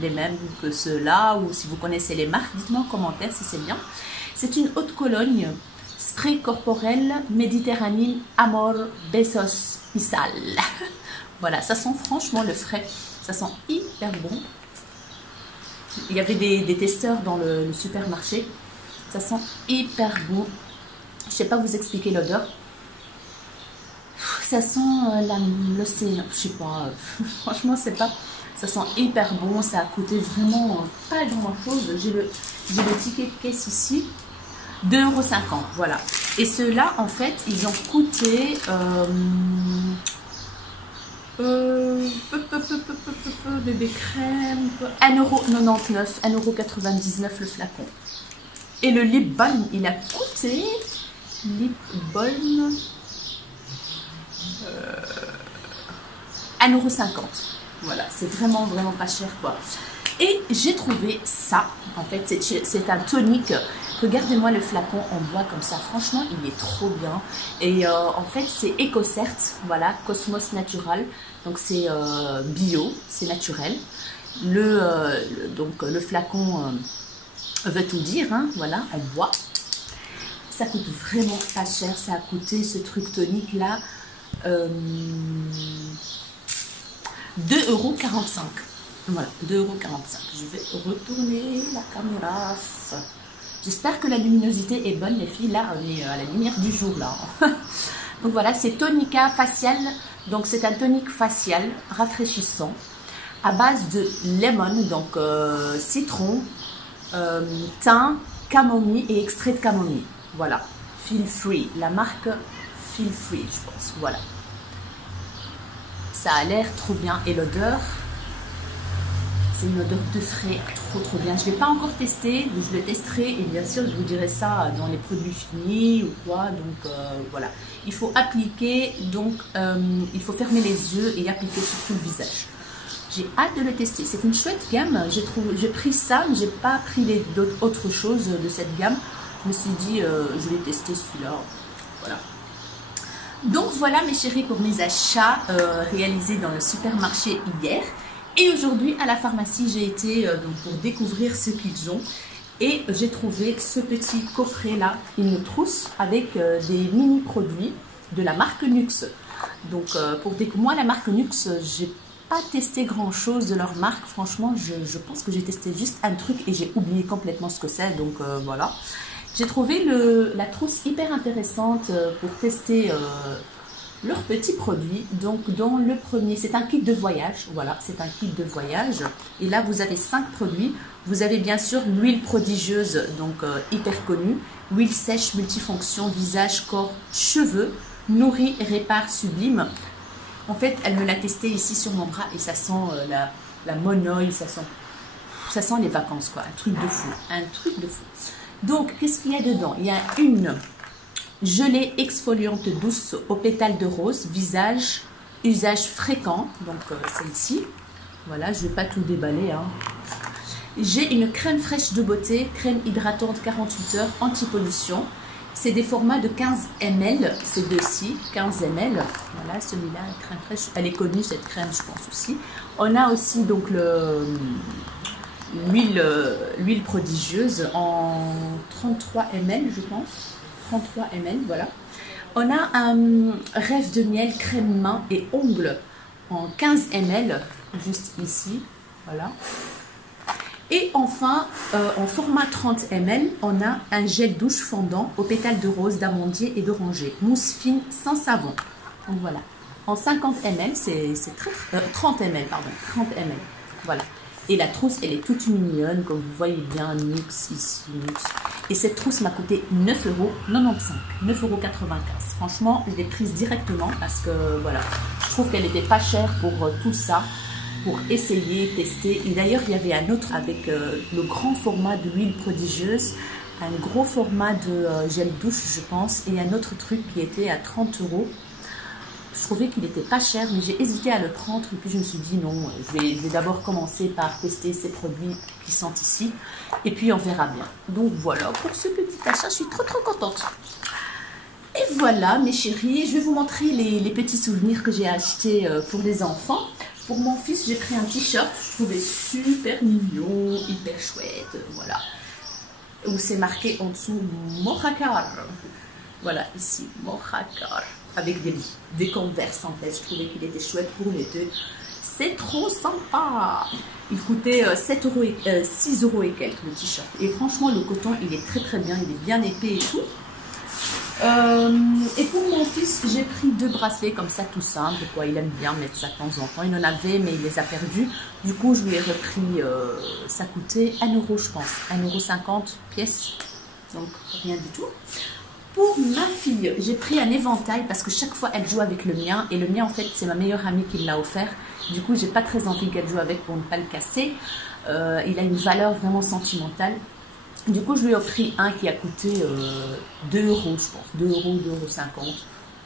les mêmes que ceux-là, ou si vous connaissez les marques. Dites-moi en commentaire si c'est bien. C'est une haute Cologne. Spray corporel méditerranéen Amor Besos y Sal. Voilà, ça sent franchement le frais. Ça sent hyper bon. Il y avait des testeurs dans le supermarché. Ça sent hyper bon. Je ne sais pas vous expliquer l'odeur. Ça sent l'océan. Je sais pas. Franchement, Ça sent hyper bon, ça a coûté vraiment pas grand chose. J'ai le ticket de caisse ici, 2,50 €, voilà. Et ceux-là, en fait, ils ont coûté bébé crème, 1,99 €, 1,99 € le flacon. Et le lip balm, il a coûté lip balm 1,50 €. Voilà, c'est vraiment pas cher quoi. Et j'ai trouvé ça, en fait, c'est un tonique. Regardez-moi le flacon en bois comme ça, franchement, il est trop bien. Et en fait, c'est EcoCert, voilà, Cosmos Natural. Donc c'est bio, c'est naturel. Donc le flacon veut tout dire, hein, voilà, en bois. Ça coûte vraiment pas cher, ça a coûté ce truc tonique là 2,45 €. Voilà, 2,45 €. Je vais retourner la caméra. J'espère que la luminosité est bonne, les filles. Là, on est à la lumière du jour, là. Donc voilà, c'est Tonica Facial. Donc c'est un tonique facial rafraîchissant à base de lemon, donc citron, thym, camomille et extrait de camomille. Voilà, Feel Free. La marque Feel Free, je pense. Voilà. Ça a l'air trop bien. Et l'odeur, c'est une odeur de frais trop bien. Je ne l'ai pas encore testé, mais je le testerai et bien sûr je vous dirai ça dans les produits finis ou quoi. Donc voilà, il faut appliquer, donc il faut fermer les yeux et appliquer sur tout le visage. J'ai hâte de le tester. C'est une chouette gamme. J'ai pris ça, mais j'ai pas pris autres choses de cette gamme. Je me suis dit je vais tester celui-là. Voilà. Donc voilà mes chéris pour mes achats réalisés dans le supermarché hier. Et aujourd'hui à la pharmacie j'ai été donc, pour découvrir ce qu'ils ont. Et j'ai trouvé ce petit coffret là, une trousse avec des mini produits de la marque Nuxe. Donc moi la marque Nuxe, j'ai pas testé grand chose de leur marque. Franchement je pense que j'ai testé juste un truc et j'ai oublié complètement ce que c'est. Donc voilà. J'ai trouvé la trousse hyper intéressante pour tester leurs petits produits. Donc dans le premier, c'est un kit de voyage. Voilà, c'est un kit de voyage. Et là, vous avez 5 produits. Vous avez bien sûr l'huile prodigieuse, donc hyper connue. Huile sèche multifonction, visage, corps, cheveux. Nourrit, répare, sublime. En fait, elle me l'a testé ici sur mon bras et ça sent la monoï, ça sent les vacances quoi. Un truc de fou, un truc de fou. Donc, qu'est-ce qu'il y a dedans? Il y a une gelée exfoliante douce aux pétales de rose, visage, usage fréquent. Donc, celle-ci. Voilà, je ne vais pas tout déballer. Hein. J'ai une crème fraîche de beauté, crème hydratante 48 heures, anti-pollution. C'est des formats de 15 ml, ces deux-ci, 15 ml. Voilà, celui-là, crème fraîche. Elle est connue, cette crème, je pense aussi. On a aussi donc l'huile prodigieuse en 33 ml, je pense. 33 ml, voilà. On a un rêve de miel, crème main et ongles en 15 ml, juste ici. Voilà. Et enfin, en format 30 ml, on a un gel douche fondant aux pétales de rose, d'amandier et d'oranger. Mousse fine sans savon. Donc voilà. En 50 ml, c'est très... 30 ml, pardon. 30 ml. Voilà. Et la trousse, elle est toute mignonne, comme vous voyez bien, Nuxe ici, Nuxe. Et cette trousse m'a coûté 9,95 €, 9,95 €. Franchement, je l'ai prise directement parce que, voilà, je trouve qu'elle n'était pas chère pour tout ça, pour essayer, tester. Et d'ailleurs, il y avait un autre avec le grand format de l'huile prodigieuse, un gros format de gel douche, je pense, et un autre truc qui était à 30 €. Je trouvais qu'il n'était pas cher, mais j'ai hésité à le prendre. Et puis je me suis dit non, je vais d'abord commencer par tester ces produits qui sont ici. Et puis on verra bien. Donc voilà, pour ce petit achat, je suis trop contente. Et voilà mes chéris, je vais vous montrer les petits souvenirs que j'ai achetés pour les enfants. Pour mon fils, j'ai pris un t-shirt, je trouvais super mignon, hyper chouette, voilà. Où c'est marqué en dessous Morakar. Voilà, ici, Morakar. Avec des Converse en fait, je trouvais qu'il était chouette pour l'été. C'est trop sympa. Il coûtait 6 € et quelques le t-shirt. Et franchement, le coton, il est très bien, il est bien épais et tout. Et pour mon fils, j'ai pris 2 bracelets comme ça, tout simple, quoi. Il aime bien mettre ça de temps en temps. Il en avait, mais il les a perdus. Du coup, je lui ai repris, ça coûtait 1 euro, je pense. 1,50 € pièce. Donc, rien du tout. Pour ma fille, j'ai pris un éventail parce que chaque fois, elle joue avec le mien. Et le mien, en fait, c'est ma meilleure amie qui me l'a offert. Du coup, j'ai pas très envie qu'elle joue avec pour ne pas le casser. Il a une valeur vraiment sentimentale. Du coup, je lui ai offert un qui a coûté 2 euros, je pense. 2 euros, 2,50 €.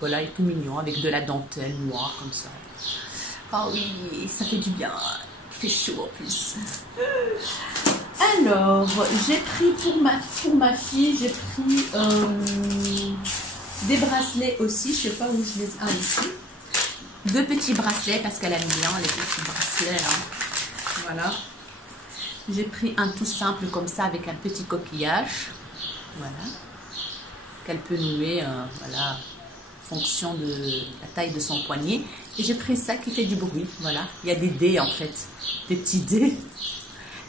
Voilà, il est tout mignon, avec de la dentelle noire, comme ça. Ah oui, ça fait du bien. Il fait chaud en plus. Alors, j'ai pris pour ma fille, j'ai pris des bracelets aussi. Je ne sais pas où je les ai. Ah, ici. 2 petits bracelets, parce qu'elle aime bien les petits bracelets. Hein. Voilà. J'ai pris un tout simple comme ça avec un petit coquillage, voilà, qu'elle peut nouer, voilà, en fonction de la taille de son poignet. Et j'ai pris ça qui fait du bruit, voilà. Il y a des dés en fait, des petits dés.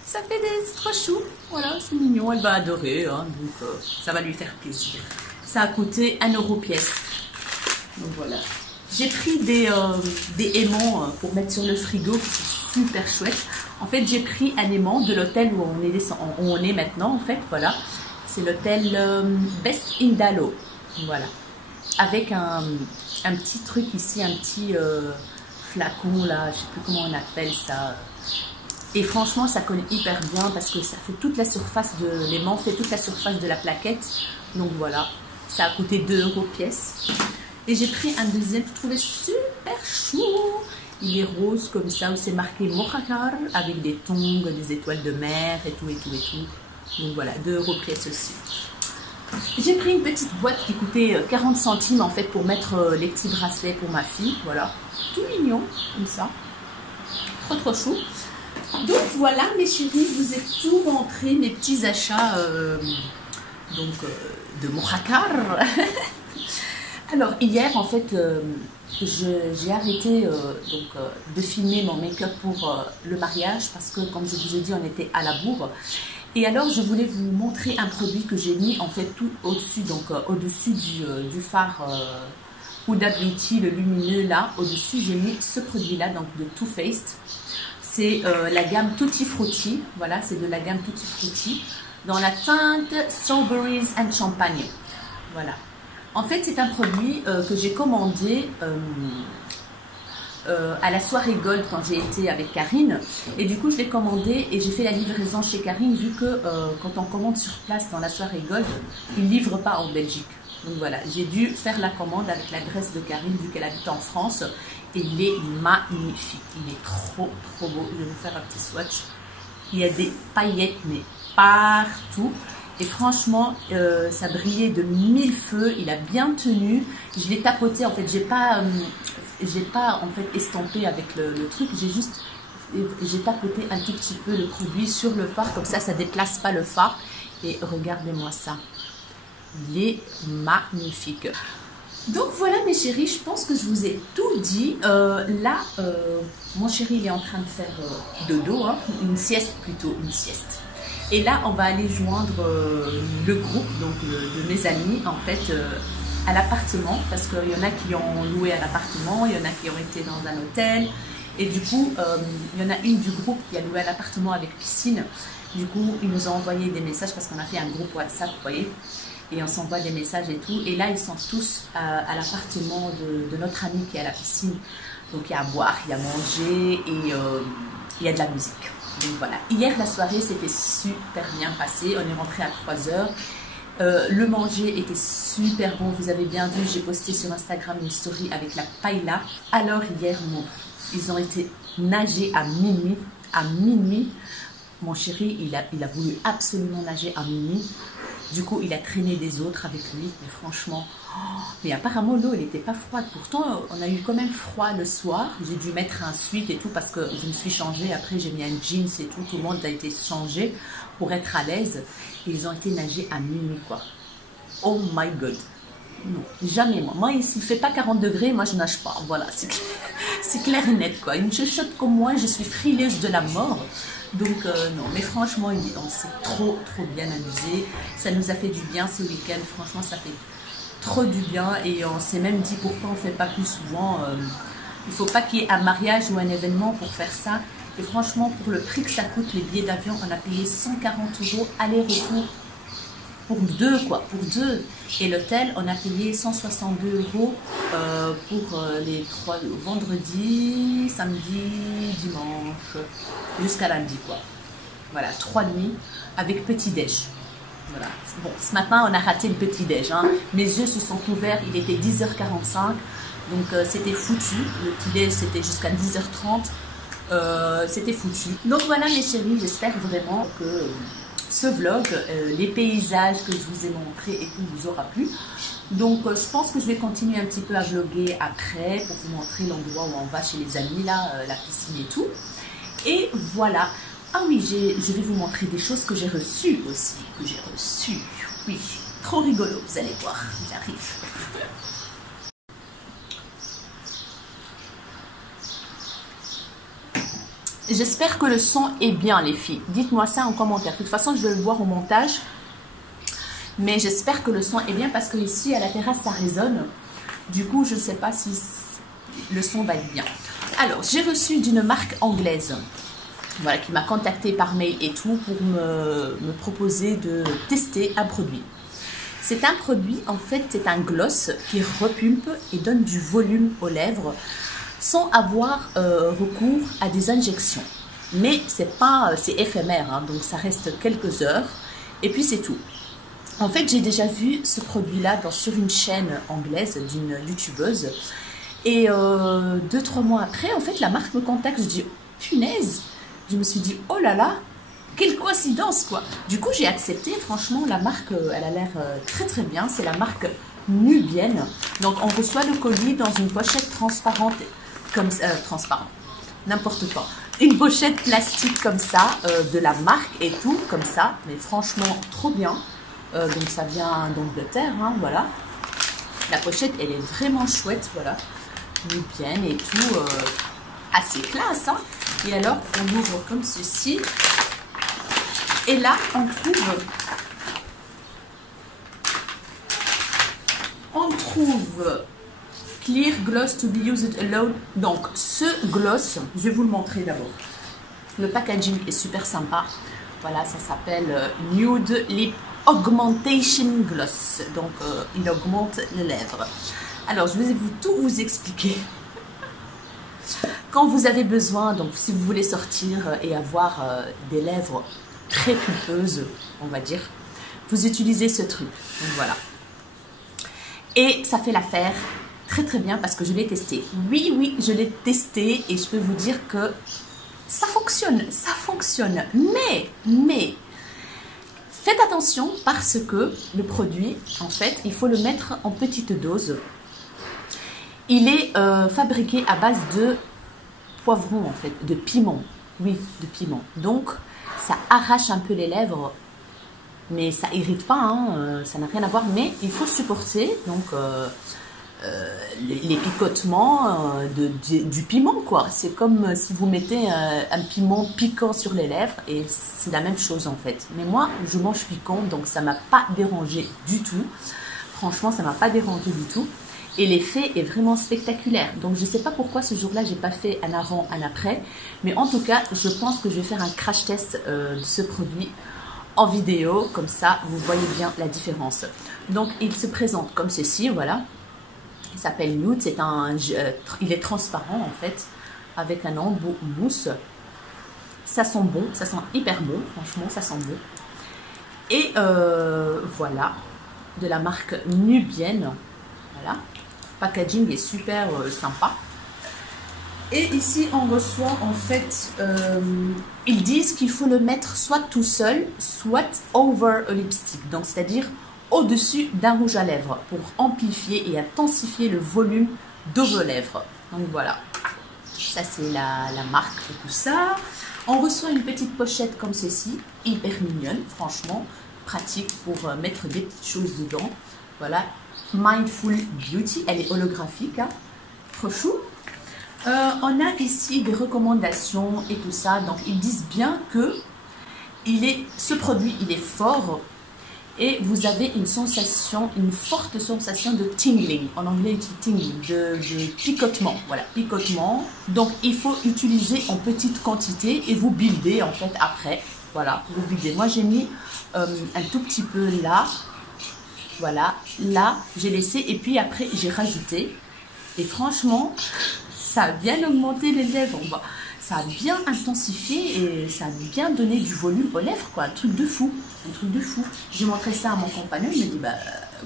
Ça fait des trop chou, voilà, c'est mignon, elle va adorer, hein, donc ça va lui faire plaisir. Ça a coûté 1 euro pièce, donc voilà. J'ai pris des aimants pour mettre sur le frigo, qui sont super chouettes. En fait, j'ai pris un aimant de l'hôtel où on est maintenant, en fait, voilà. C'est l'hôtel Best Indalo, voilà. Avec un petit truc ici, un petit flacon, là, je ne sais plus comment on appelle ça. Et franchement, ça colle hyper bien parce que ça fait toute la surface de l'aimant, fait toute la surface de la plaquette. Donc voilà, ça a coûté 2 euros pièce. Et j'ai pris un deuxième que je trouvais super chou. Il est rose comme ça, où c'est marqué Morakar, avec des tongs, des étoiles de mer et tout, et tout, et tout. Donc voilà, 2 euros pièce aussi. J'ai pris une petite boîte qui coûtait 40 centimes en fait pour mettre les petits bracelets pour ma fille. Voilà, tout mignon, comme ça. Trop, trop chou. Donc voilà mes chéris, je vous ai tout montré, mes petits achats de Morakar. Alors hier en fait j'ai arrêté de filmer mon make-up pour le mariage parce que comme je vous ai dit on était à la bourre. Et alors je voulais vous montrer un produit que j'ai mis en fait tout au-dessus, donc au-dessus du fard Huda Beauty, le lumineux là, au-dessus j'ai mis ce produit là, donc de Too Faced. C'est la gamme Tutti Frutti, voilà, c'est de la gamme Tutti Frutti dans la teinte Strawberries and Champagne, voilà. En fait, c'est un produit que j'ai commandé à la soirée Gold quand j'ai été avec Karine. Et du coup, je l'ai commandé et j'ai fait la livraison chez Karine vu que quand on commande sur place dans la soirée Gold, ils ne livrent pas en Belgique. Donc voilà, j'ai dû faire la commande avec l'adresse de Karine vu qu'elle habite en France. Et il est magnifique, il est trop trop beau. Je vais vous faire un petit swatch. Il y a des paillettes mais partout. Et franchement, ça brillait de 1000 feux, il a bien tenu. Je l'ai tapoté, en fait, j'ai pas en fait estampé avec le truc, j'ai tapoté un tout petit peu le produit sur le fard, comme ça ne déplace pas le fard. Et regardez-moi ça, il est magnifique. Donc voilà mes chéris, je pense que je vous ai tout dit. Là, mon chéri il est en train de faire dodo, hein, une sieste plutôt, une sieste. Et là, on va aller joindre le groupe donc de mes amis en fait à l'appartement parce qu'il y en a qui ont loué à l'appartement, il y en a qui ont été dans un hôtel et du coup, il y en a une du groupe qui a loué un appartement avec piscine. Du coup, ils nous ont envoyé des messages parce qu'on a fait un groupe WhatsApp, vous voyez, et on s'envoie des messages et tout. Et là, ils sont tous à l'appartement de notre ami qui est à la piscine. Donc, il y a à boire, il y a à manger et il y a de la musique. Donc voilà, hier la soirée s'était super bien passée, on est rentré à 3 heures. Le manger était super bon, vous avez bien vu, j'ai posté sur Instagram une story avec la paella. Alors hier, ils ont été nager à minuit. À minuit, mon chéri, il a voulu absolument nager à minuit. Du coup, il a traîné des autres avec lui, mais franchement... Mais apparemment, l'eau, elle n'était pas froide. Pourtant, on a eu quand même froid le soir. J'ai dû mettre un sweat et tout parce que je me suis changée. Après, j'ai mis un jeans et tout. Tout le monde a été changé pour être à l'aise. Et ils ont été nager à minuit, quoi. Oh my God. Non, jamais moi. Moi, s'il ne fait pas 40 degrés, moi, je nage pas. Voilà, c'est clair et net, quoi. Une chuchote comme moi, je suis frileuse de la mort. Donc non, mais franchement, on s'est trop bien amusé. Ça nous a fait du bien ce week-end. Franchement, ça fait trop du bien et on s'est même dit pourquoi on ne fait pas plus souvent. Il ne faut pas qu'il y ait un mariage ou un événement pour faire ça. Et franchement, pour le prix que ça coûte, les billets d'avion, on a payé 140 € aller-retour pour deux, quoi, pour deux. Et l'hôtel, on a payé 162 € pour les 3 vendredi, samedi, dimanche, jusqu'à lundi, quoi. Voilà, 3 nuits avec petit-déj. Voilà. Bon, ce matin, on a raté le petit-déj. Hein. Mes yeux se sont ouverts, il était 10h45, donc c'était foutu. Le petit-déj, c'était jusqu'à 10h30. C'était foutu. Donc voilà mes chéris, j'espère vraiment que ce vlog, les paysages que je vous ai montrés et tout vous aura plu. Donc je pense que je vais continuer un petit peu à vlogger après pour vous montrer l'endroit où on va chez les amis, là, la piscine et tout. Et voilà. Ah oui, je vais vous montrer des choses que j'ai reçues aussi. Oui, trop rigolo, vous allez voir, j'arrive. J'espère que le son est bien, les filles. Dites-moi ça en commentaire. De toute façon, je vais le voir au montage. Mais j'espère que le son est bien parce que ici, à la terrasse, ça résonne. Du coup, je ne sais pas si le son va être bien. Alors, j'ai reçu d'une marque anglaise, voilà, qui m'a contacté par mail et tout pour me proposer de tester un produit. C'est un produit, en fait, c'est un gloss qui repulpe et donne du volume aux lèvres, sans avoir recours à des injections. Mais c'est éphémère, hein, donc ça reste quelques heures et puis c'est tout. En fait, j'ai déjà vu ce produit-là sur une chaîne anglaise d'une youtubeuse. Et 2-3 mois après, en fait, la marque me contacte. Je dis, punaise! Je me suis dit, oh là là, quelle coïncidence, quoi! Du coup, j'ai accepté. Franchement, la marque, elle a l'air très très bien. C'est la marque Nubienne. Donc, on reçoit le colis dans une pochette transparente. Comme transparent, n'importe quoi, une pochette plastique comme ça, de la marque et tout, comme ça, mais franchement, trop bien. Donc ça vient d'Angleterre, hein, voilà. La pochette, elle est vraiment chouette, voilà. Nubienne et tout, assez classe, hein. Et alors, on ouvre comme ceci. Et là, on trouve Clear Gloss to be used alone. Donc, ce gloss, je vais vous le montrer d'abord. Le packaging est super sympa. Voilà, ça s'appelle Nude Lip Augmentation Gloss. Donc, il augmente les lèvres. Alors, je vais tout vous expliquer. Quand vous avez besoin, donc si vous voulez sortir et avoir des lèvres très pulpeuses, on va dire, vous utilisez ce truc. Donc, voilà. Et ça fait l'affaire. Très très bien parce que je l'ai testé. Oui, je l'ai testé et je peux vous dire que ça fonctionne. Mais, faites attention parce que le produit, en fait, il faut le mettre en petite dose. Il est fabriqué à base de poivron, en fait, de piment. Oui, de piment. Donc, ça arrache un peu les lèvres, mais ça irrite pas, hein, ça n'a rien à voir. Mais il faut supporter, donc... les picotements du piment, quoi. C'est comme si vous mettez un piment piquant sur les lèvres et c'est la même chose en fait. Mais moi, je mange piquant, donc ça m'a pas dérangé du tout. Franchement, ça m'a pas dérangé du tout. Et l'effet est vraiment spectaculaire. Donc, je sais pas pourquoi ce jour-là, j'ai pas fait un avant, un après. Mais en tout cas, je pense que je vais faire un crash test de ce produit en vidéo. Comme ça, vous voyez bien la différence. Donc, il se présente comme ceci, voilà. Il s'appelle Nude, il est transparent en fait, avec un mousse. Ça sent bon, ça sent hyper bon, franchement, ça sent bon. Et voilà, de la marque Nubienne. Voilà, packaging est super sympa. Et ici, on reçoit en fait, ils disent qu'il faut le mettre soit tout seul, soit over a lipstick. Donc, c'est-à-dire au-dessus d'un rouge à lèvres pour amplifier et intensifier le volume de vos lèvres. Donc voilà, ça c'est la marque et tout ça. On reçoit une petite pochette comme ceci, hyper mignonne, franchement, pratique pour mettre des petites choses dedans. Voilà, Mindful Beauty, elle est holographique, hein, trop chou. On a ici des recommandations et tout ça, donc ils disent bien que ce produit il est fort. Et vous avez une sensation une forte sensation de tingling. En anglais, tingling, de picotement. Voilà, picotement. Donc, il faut utiliser en petite quantité et vous buildez en fait après. Voilà, vous buildez. Moi, j'ai mis un tout petit peu là. Voilà, là, j'ai laissé et puis après, j'ai rajouté. Et franchement, ça a bien augmenté les lèvres. Ça a bien intensifié et ça a bien donné du volume aux lèvres, quoi. Un truc de fou, un truc de fou. J'ai montré ça à mon compagnon, il m'a dit,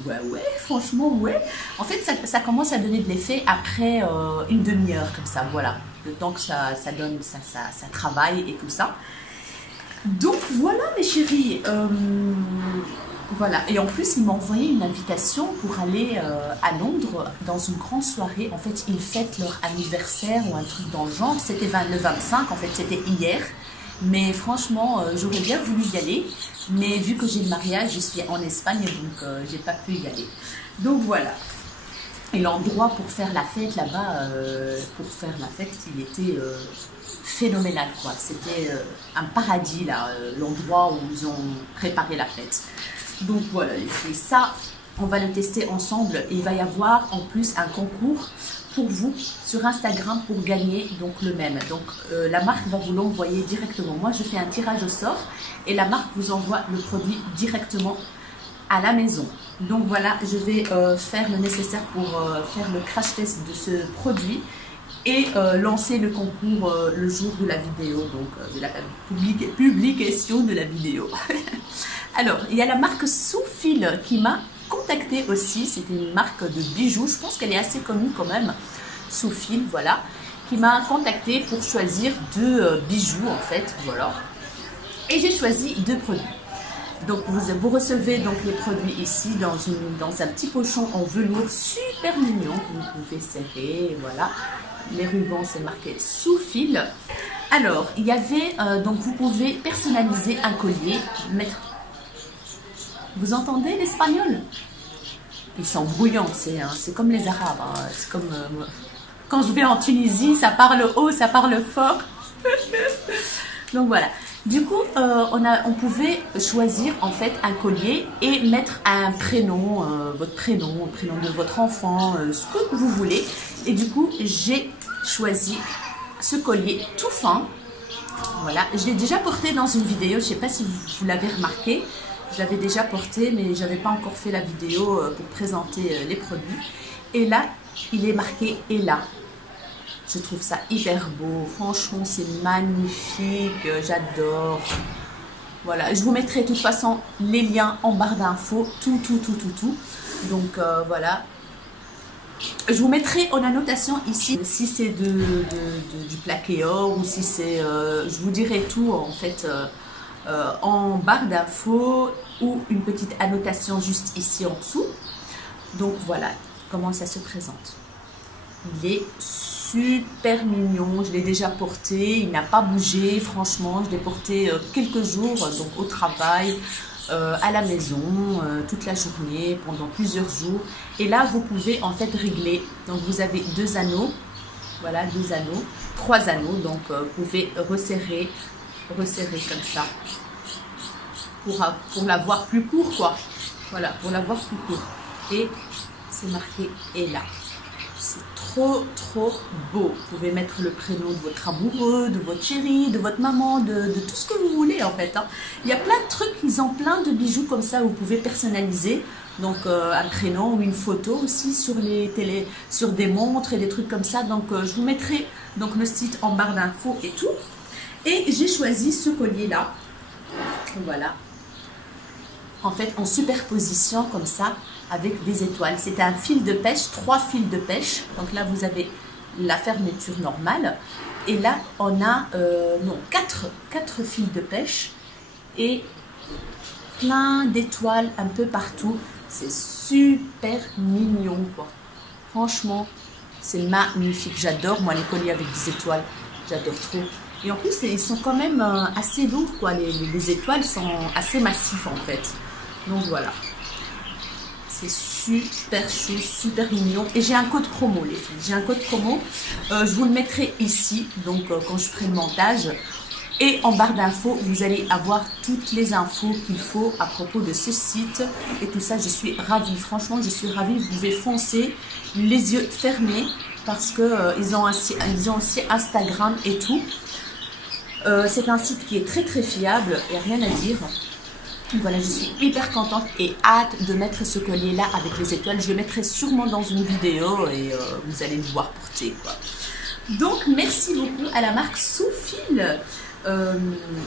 bah ouais, franchement, ouais. En fait, ça commence à donner de l'effet après une demi-heure, comme ça, voilà. Le temps que ça donne, ça travaille et tout ça. Donc voilà, mes chéris. Voilà, et en plus, ils m'ont envoyé une invitation pour aller à Londres dans une grande soirée. En fait, ils fêtent leur anniversaire ou un truc dans le genre. C'était le 25, en fait, c'était hier. Mais franchement, j'aurais bien voulu y aller. Mais vu que j'ai le mariage, je suis en Espagne, donc j'ai pas pu y aller. Donc voilà. Et l'endroit pour faire la fête là-bas, il était phénoménal, quoi. C'était un paradis, là, l'endroit où ils ont préparé la fête. Donc voilà, les filles, ça, on va le tester ensemble. Et il va y avoir en plus un concours pour vous sur Instagram pour gagner donc le même. Donc la marque va vous l'envoyer directement. Moi, je fais un tirage au sort et la marque vous envoie le produit directement à la maison. Donc voilà, je vais faire le nécessaire pour faire le crash test de ce produit et lancer le concours le jour de la vidéo, donc de la publication de la vidéo. Alors, il y a la marque Soufil qui m'a contactée aussi. C'était une marque de bijoux. Je pense qu'elle est assez connue quand même. Soufil, voilà. Qui m'a contactée pour choisir deux bijoux, en fait. Voilà. Et j'ai choisi deux produits. Donc, vous recevez donc les produits ici dans un petit pochon en velours super mignon. Vous pouvez serrer, voilà. Les rubans, c'est marqué Soufil. Alors, il y avait, donc vous pouvez personnaliser un collier, mettre... Vous entendez l'espagnol? Ils sont brouillants, c'est comme les Arabes. Hein. C'est comme quand je vais en Tunisie, ça parle haut, ça parle fort. Donc voilà. Du coup, on pouvait choisir en fait un collier et mettre un prénom, votre prénom, le prénom de votre enfant, ce que vous voulez. Et du coup, j'ai choisi ce collier tout fin. Voilà, je l'ai déjà porté dans une vidéo, je ne sais pas si vous l'avez remarqué. Je l'avais déjà porté, mais je n'avais pas encore fait la vidéo pour présenter les produits. Et là, il est marqué « Ella ». Je trouve ça hyper beau. Franchement, c'est magnifique. J'adore. Voilà, je vous mettrai de toute façon les liens en barre d'infos. Tout. Donc, voilà. Je vous mettrai en annotation ici si c'est du plaqué or ou si c'est... je vous dirai tout en fait... en barre d'infos ou une petite annotation juste ici en dessous. Donc voilà comment ça se présente. Il est super mignon, je l'ai déjà porté, il n'a pas bougé, franchement, je l'ai porté quelques jours, donc au travail, à la maison, toute la journée, pendant plusieurs jours. Et là, vous pouvez en fait régler. Donc vous avez deux anneaux, voilà, deux anneaux, trois anneaux, donc vous pouvez resserrer comme ça pour l'avoir plus court, quoi. Voilà, pour l'avoir plus court. Et c'est marqué « Ella ». C'est trop beau. Vous pouvez mettre le prénom de votre amoureux, de votre chérie, de votre maman, de tout ce que vous voulez en fait. Hein. Il y a plein de trucs, ils ont plein de bijoux comme ça, vous pouvez personnaliser. Donc un prénom ou une photo aussi sur sur des montres et des trucs comme ça. Donc je vous mettrai donc le site en barre d'infos et tout. Et j'ai choisi ce collier-là. Voilà. En fait, en superposition comme ça, avec des étoiles. C'est un fil de pêche, 3 fils de pêche. Donc là, vous avez la fermeture normale. Et là, on a 4 fils de pêche et plein d'étoiles un peu partout. C'est super mignon, quoi. Franchement, c'est magnifique. J'adore, moi, les colliers avec des étoiles. J'adore trop. Et en plus, ils sont quand même assez lourds, quoi. Les étoiles sont assez massives, en fait. Donc, voilà. C'est super chou, super mignon. Et j'ai un code promo, les filles. J'ai un code promo. Je vous le mettrai ici. Donc, quand je ferai le montage, Et en barre d'infos, vous allez avoir toutes les infos qu'il faut à propos de ce site. Et tout ça, je suis ravie. Franchement, je suis ravie. Vous pouvez foncer les yeux fermés parce qu'ils ont aussi Instagram et tout. C'est un site qui est très très fiable. Il n'y a rien à dire. Voilà, je suis hyper contente et hâte de mettre ce collier là avec les étoiles. Je le mettrai sûrement dans une vidéo et vous allez le voir porter quoi. Donc merci beaucoup à la marque Soufil.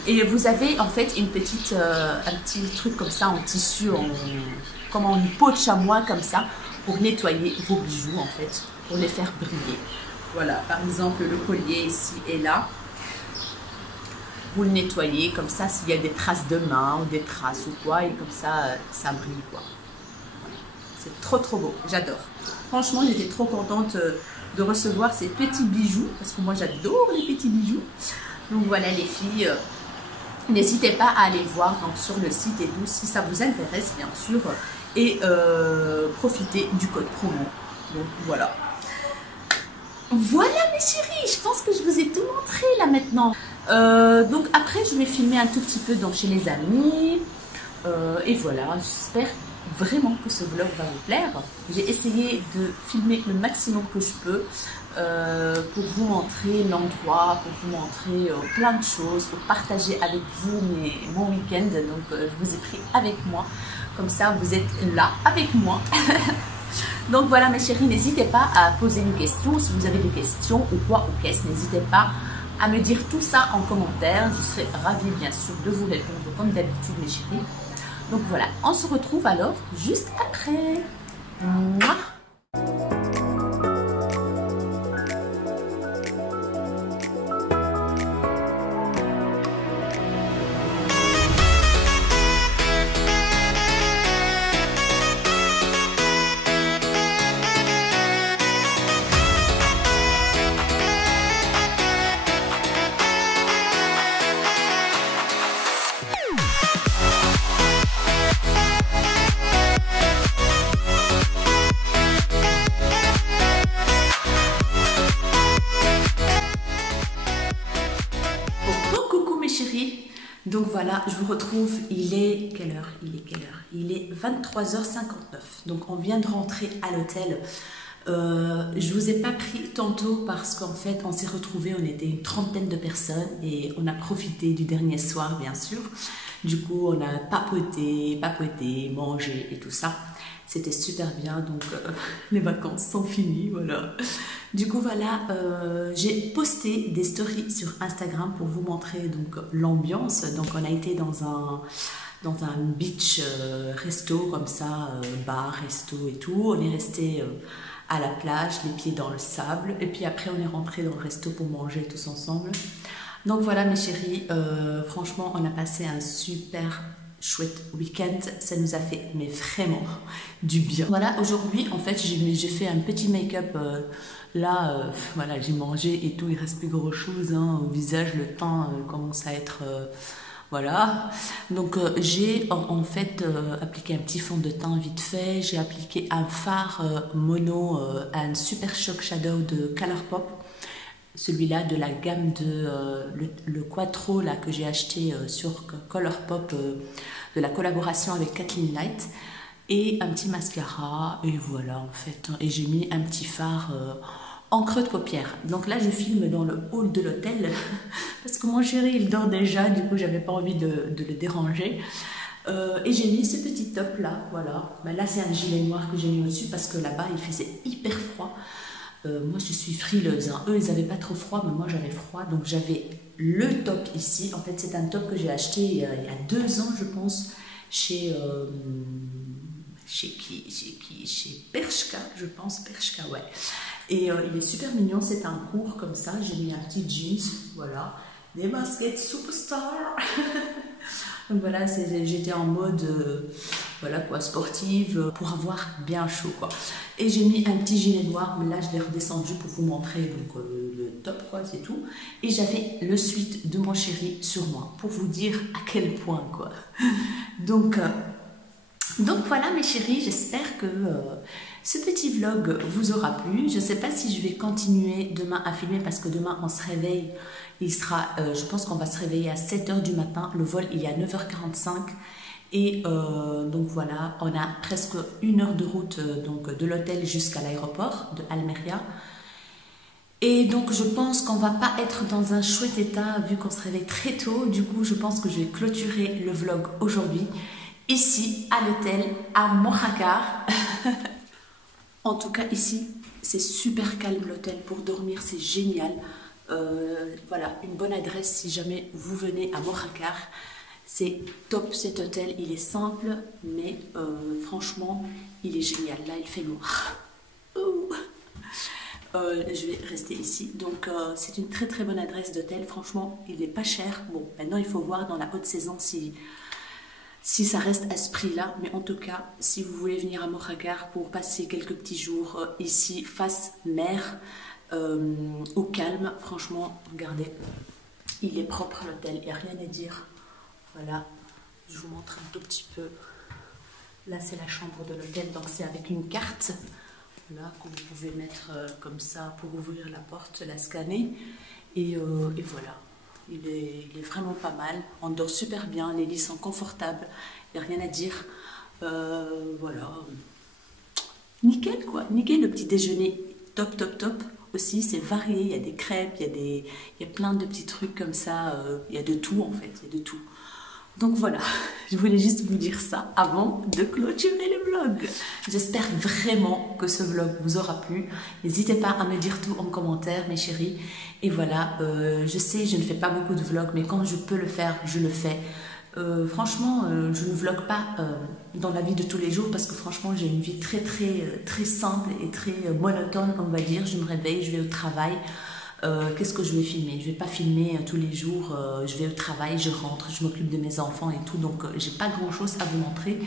Et vous avez en fait un petit truc comme ça en tissu, comme une peau de chamois comme ça pour nettoyer vos bijoux en fait, pour les faire briller. Voilà, par exemple le collier ici et là. Vous le nettoyez comme ça s'il y a des traces de main ou des traces ou quoi, et comme ça, ça brille quoi. Voilà. C'est trop trop beau, j'adore. Franchement, j'étais trop contente de recevoir ces petits bijoux, parce que moi j'adore les petits bijoux. Donc voilà les filles, n'hésitez pas à aller voir donc, sur le site et tout, si ça vous intéresse bien sûr, et profitez du code promo. Donc voilà. Voilà mes chéris, je pense que je vous ai tout montré là maintenant. Donc après je vais filmer un tout petit peu donc, chez les amis et voilà, j'espère vraiment que ce vlog va vous plaire. J'ai essayé de filmer le maximum que je peux pour vous montrer l'endroit, pour vous montrer plein de choses, pour partager avec vous mon week-end. Donc je vous ai pris avec moi, comme ça vous êtes là avec moi. Donc voilà mes chéris, n'hésitez pas à poser une question, si vous avez des questions ou quoi ou qu'est-ce, n'hésitez pas à me dire tout ça en commentaire, je serai ravie bien sûr de vous répondre comme d'habitude mes chéris. Donc voilà, on se retrouve alors juste après. Mouah. Donc voilà, je vous retrouve, il est quelle heure? Il est 23h59, donc on vient de rentrer à l'hôtel. Je vous ai pas pris tantôt parce qu'en fait on s'est retrouvés, on était une trentaine de personnes et on a profité du dernier soir bien sûr. Du coup on a papoté, mangé et tout ça. C'était super bien, donc les vacances sont finies, voilà. Du coup voilà, j'ai posté des stories sur Instagram pour vous montrer donc l'ambiance. Donc on a été dans un beach resto comme ça, bar, resto et tout. On est resté à la plage, les pieds dans le sable. Et puis après on est rentré dans le resto pour manger tous ensemble. Donc voilà mes chéris, franchement on a passé un super chouette week-end, ça nous a fait mais vraiment du bien. Voilà, aujourd'hui en fait j'ai fait un petit make-up là, voilà, j'ai mangé et tout, il reste plus grand chose hein, au visage, le teint commence à être voilà, donc j'ai en fait appliqué un petit fond de teint vite fait, j'ai appliqué un fard mono, un super shock shadow de Colourpop, celui-là de la gamme de le Quattro là que j'ai acheté sur Colourpop de la collaboration avec Kathleen Light, et un petit mascara et voilà en fait, et j'ai mis un petit fard en creux de paupière. Donc là je filme dans le hall de l'hôtel parce que mon chéri il dort déjà, du coup j'avais pas envie de le déranger. Et j'ai mis ce petit top là, voilà. Ben là c'est un gilet noir que j'ai mis au-dessus parce que là-bas il faisait hyper froid. Moi je suis frileuse, hein. Eux ils n'avaient pas trop froid mais moi j'avais froid, donc j'avais le top ici. En fait c'est un top que j'ai acheté il y a 2 ans je pense chez Bershka, je pense, Bershka, ouais. Et il est super mignon, c'est un court comme ça, j'ai mis un petit jeans, voilà, des baskets superstar. Donc voilà, j'étais en mode voilà quoi, sportive pour avoir bien chaud quoi. Et j'ai mis un petit gilet noir, mais là je l'ai redescendu pour vous montrer donc le top quoi, c'est tout. Et j'avais le sweat de mon chéri sur moi pour vous dire à quel point quoi. Donc voilà mes chéris, j'espère que ce petit vlog vous aura plu. Je ne sais pas si je vais continuer demain à filmer parce que demain on se réveille. Il sera, je pense qu'on va se réveiller à 7 h du matin. Le vol il est à 9 h 45. Et donc voilà, on a presque 1 heure de route donc, de l'hôtel jusqu'à l'aéroport de Almeria. Et donc je pense qu'on va pas être dans un chouette état vu qu'on se réveille très tôt. Du coup je pense que je vais clôturer le vlog aujourd'hui ici à l'hôtel à Mojácar. En tout cas ici c'est super calme l'hôtel pour dormir, c'est génial. Voilà une bonne adresse si jamais vous venez à Mojácar. C'est top cet hôtel, il est simple mais franchement il est génial. Là il fait noir. Je vais rester ici. Donc c'est une très très bonne adresse d'hôtel. Franchement il n'est pas cher. Bon maintenant il faut voir dans la haute saison si ça reste à ce prix là. Mais en tout cas si vous voulez venir à Mojácar pour passer quelques petits jours ici face mer au calme, franchement regardez, il est propre l'hôtel, il n'y a rien à dire. Voilà, je vous montre un tout petit peu. Là c'est la chambre de l'hôtel, donc c'est avec une carte. Là, que vous pouvez mettre comme ça pour ouvrir la porte, la scanner. Et voilà, il est vraiment pas mal. On dort super bien, les lits sont confortables, il n'y a rien à dire. Voilà, nickel quoi, nickel. Le petit déjeuner, top, top, top. Aussi, c'est varié, il y a des crêpes, il y a plein de petits trucs comme ça. Il y a de tout en fait, il y a de tout. Donc voilà, je voulais juste vous dire ça avant de clôturer le vlog. J'espère vraiment que ce vlog vous aura plu. N'hésitez pas à me dire tout en commentaire, mes chéris. Et voilà, je sais, je ne fais pas beaucoup de vlogs, mais quand je peux le faire, je le fais. Franchement, je ne vlog pas dans la vie de tous les jours parce que franchement, j'ai une vie très, très, très simple et très monotone, on va dire. Je me réveille, je vais au travail. Qu'est-ce que je vais filmer? Je ne vais pas filmer tous les jours, je vais au travail, je rentre, je m'occupe de mes enfants et tout, donc j'ai pas grand chose à vous montrer.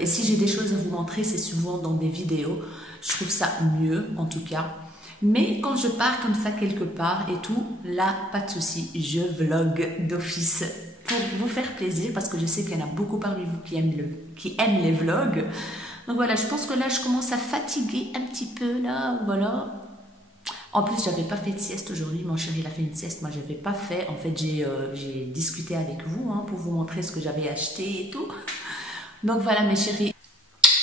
Et si j'ai des choses à vous montrer, c'est souvent dans mes vidéos. Je trouve ça mieux en tout cas. Mais quand je pars comme ça quelque part et tout, là pas de souci, je vlog d'office pour vous faire plaisir parce que je sais qu'il y en a beaucoup parmi vous qui aiment les vlogs. Donc voilà, je pense que là je commence à fatiguer un petit peu là, voilà. En plus, j'avais pas fait de sieste aujourd'hui. Mon chéri, il a fait une sieste. Moi, je n'avais pas fait. En fait, j'ai discuté avec vous pour vous montrer ce que j'avais acheté et tout. Donc voilà, mes chéris.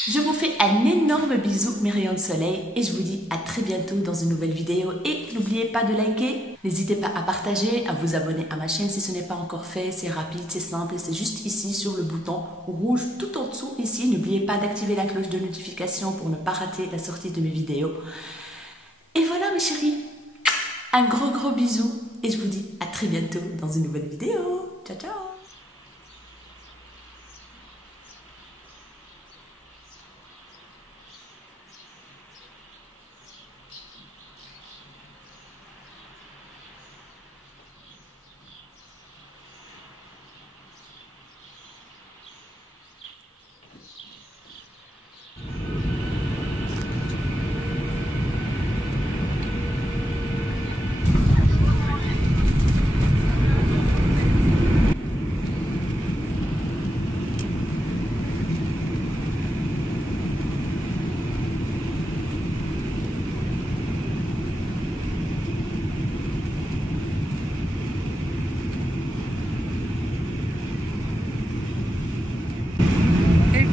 Je vous fais un énorme bisou, mes rayons de soleil. Et je vous dis à très bientôt dans une nouvelle vidéo. Et n'oubliez pas de liker. N'hésitez pas à partager, à vous abonner à ma chaîne si ce n'est pas encore fait. C'est rapide, c'est simple. C'est juste ici sur le bouton rouge tout en dessous. Ici, n'oubliez pas d'activer la cloche de notification pour ne pas rater la sortie de mes vidéos. Et voilà mes chéris, un gros bisou et je vous dis à très bientôt dans une nouvelle vidéo. Ciao ciao.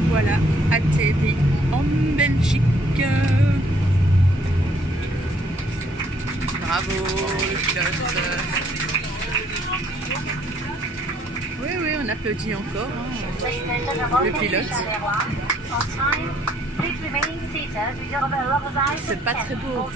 Voilà, atterri en Belgique. Bravo, le pilote. Oui, on applaudit encore le pilote. C'est pas très beau.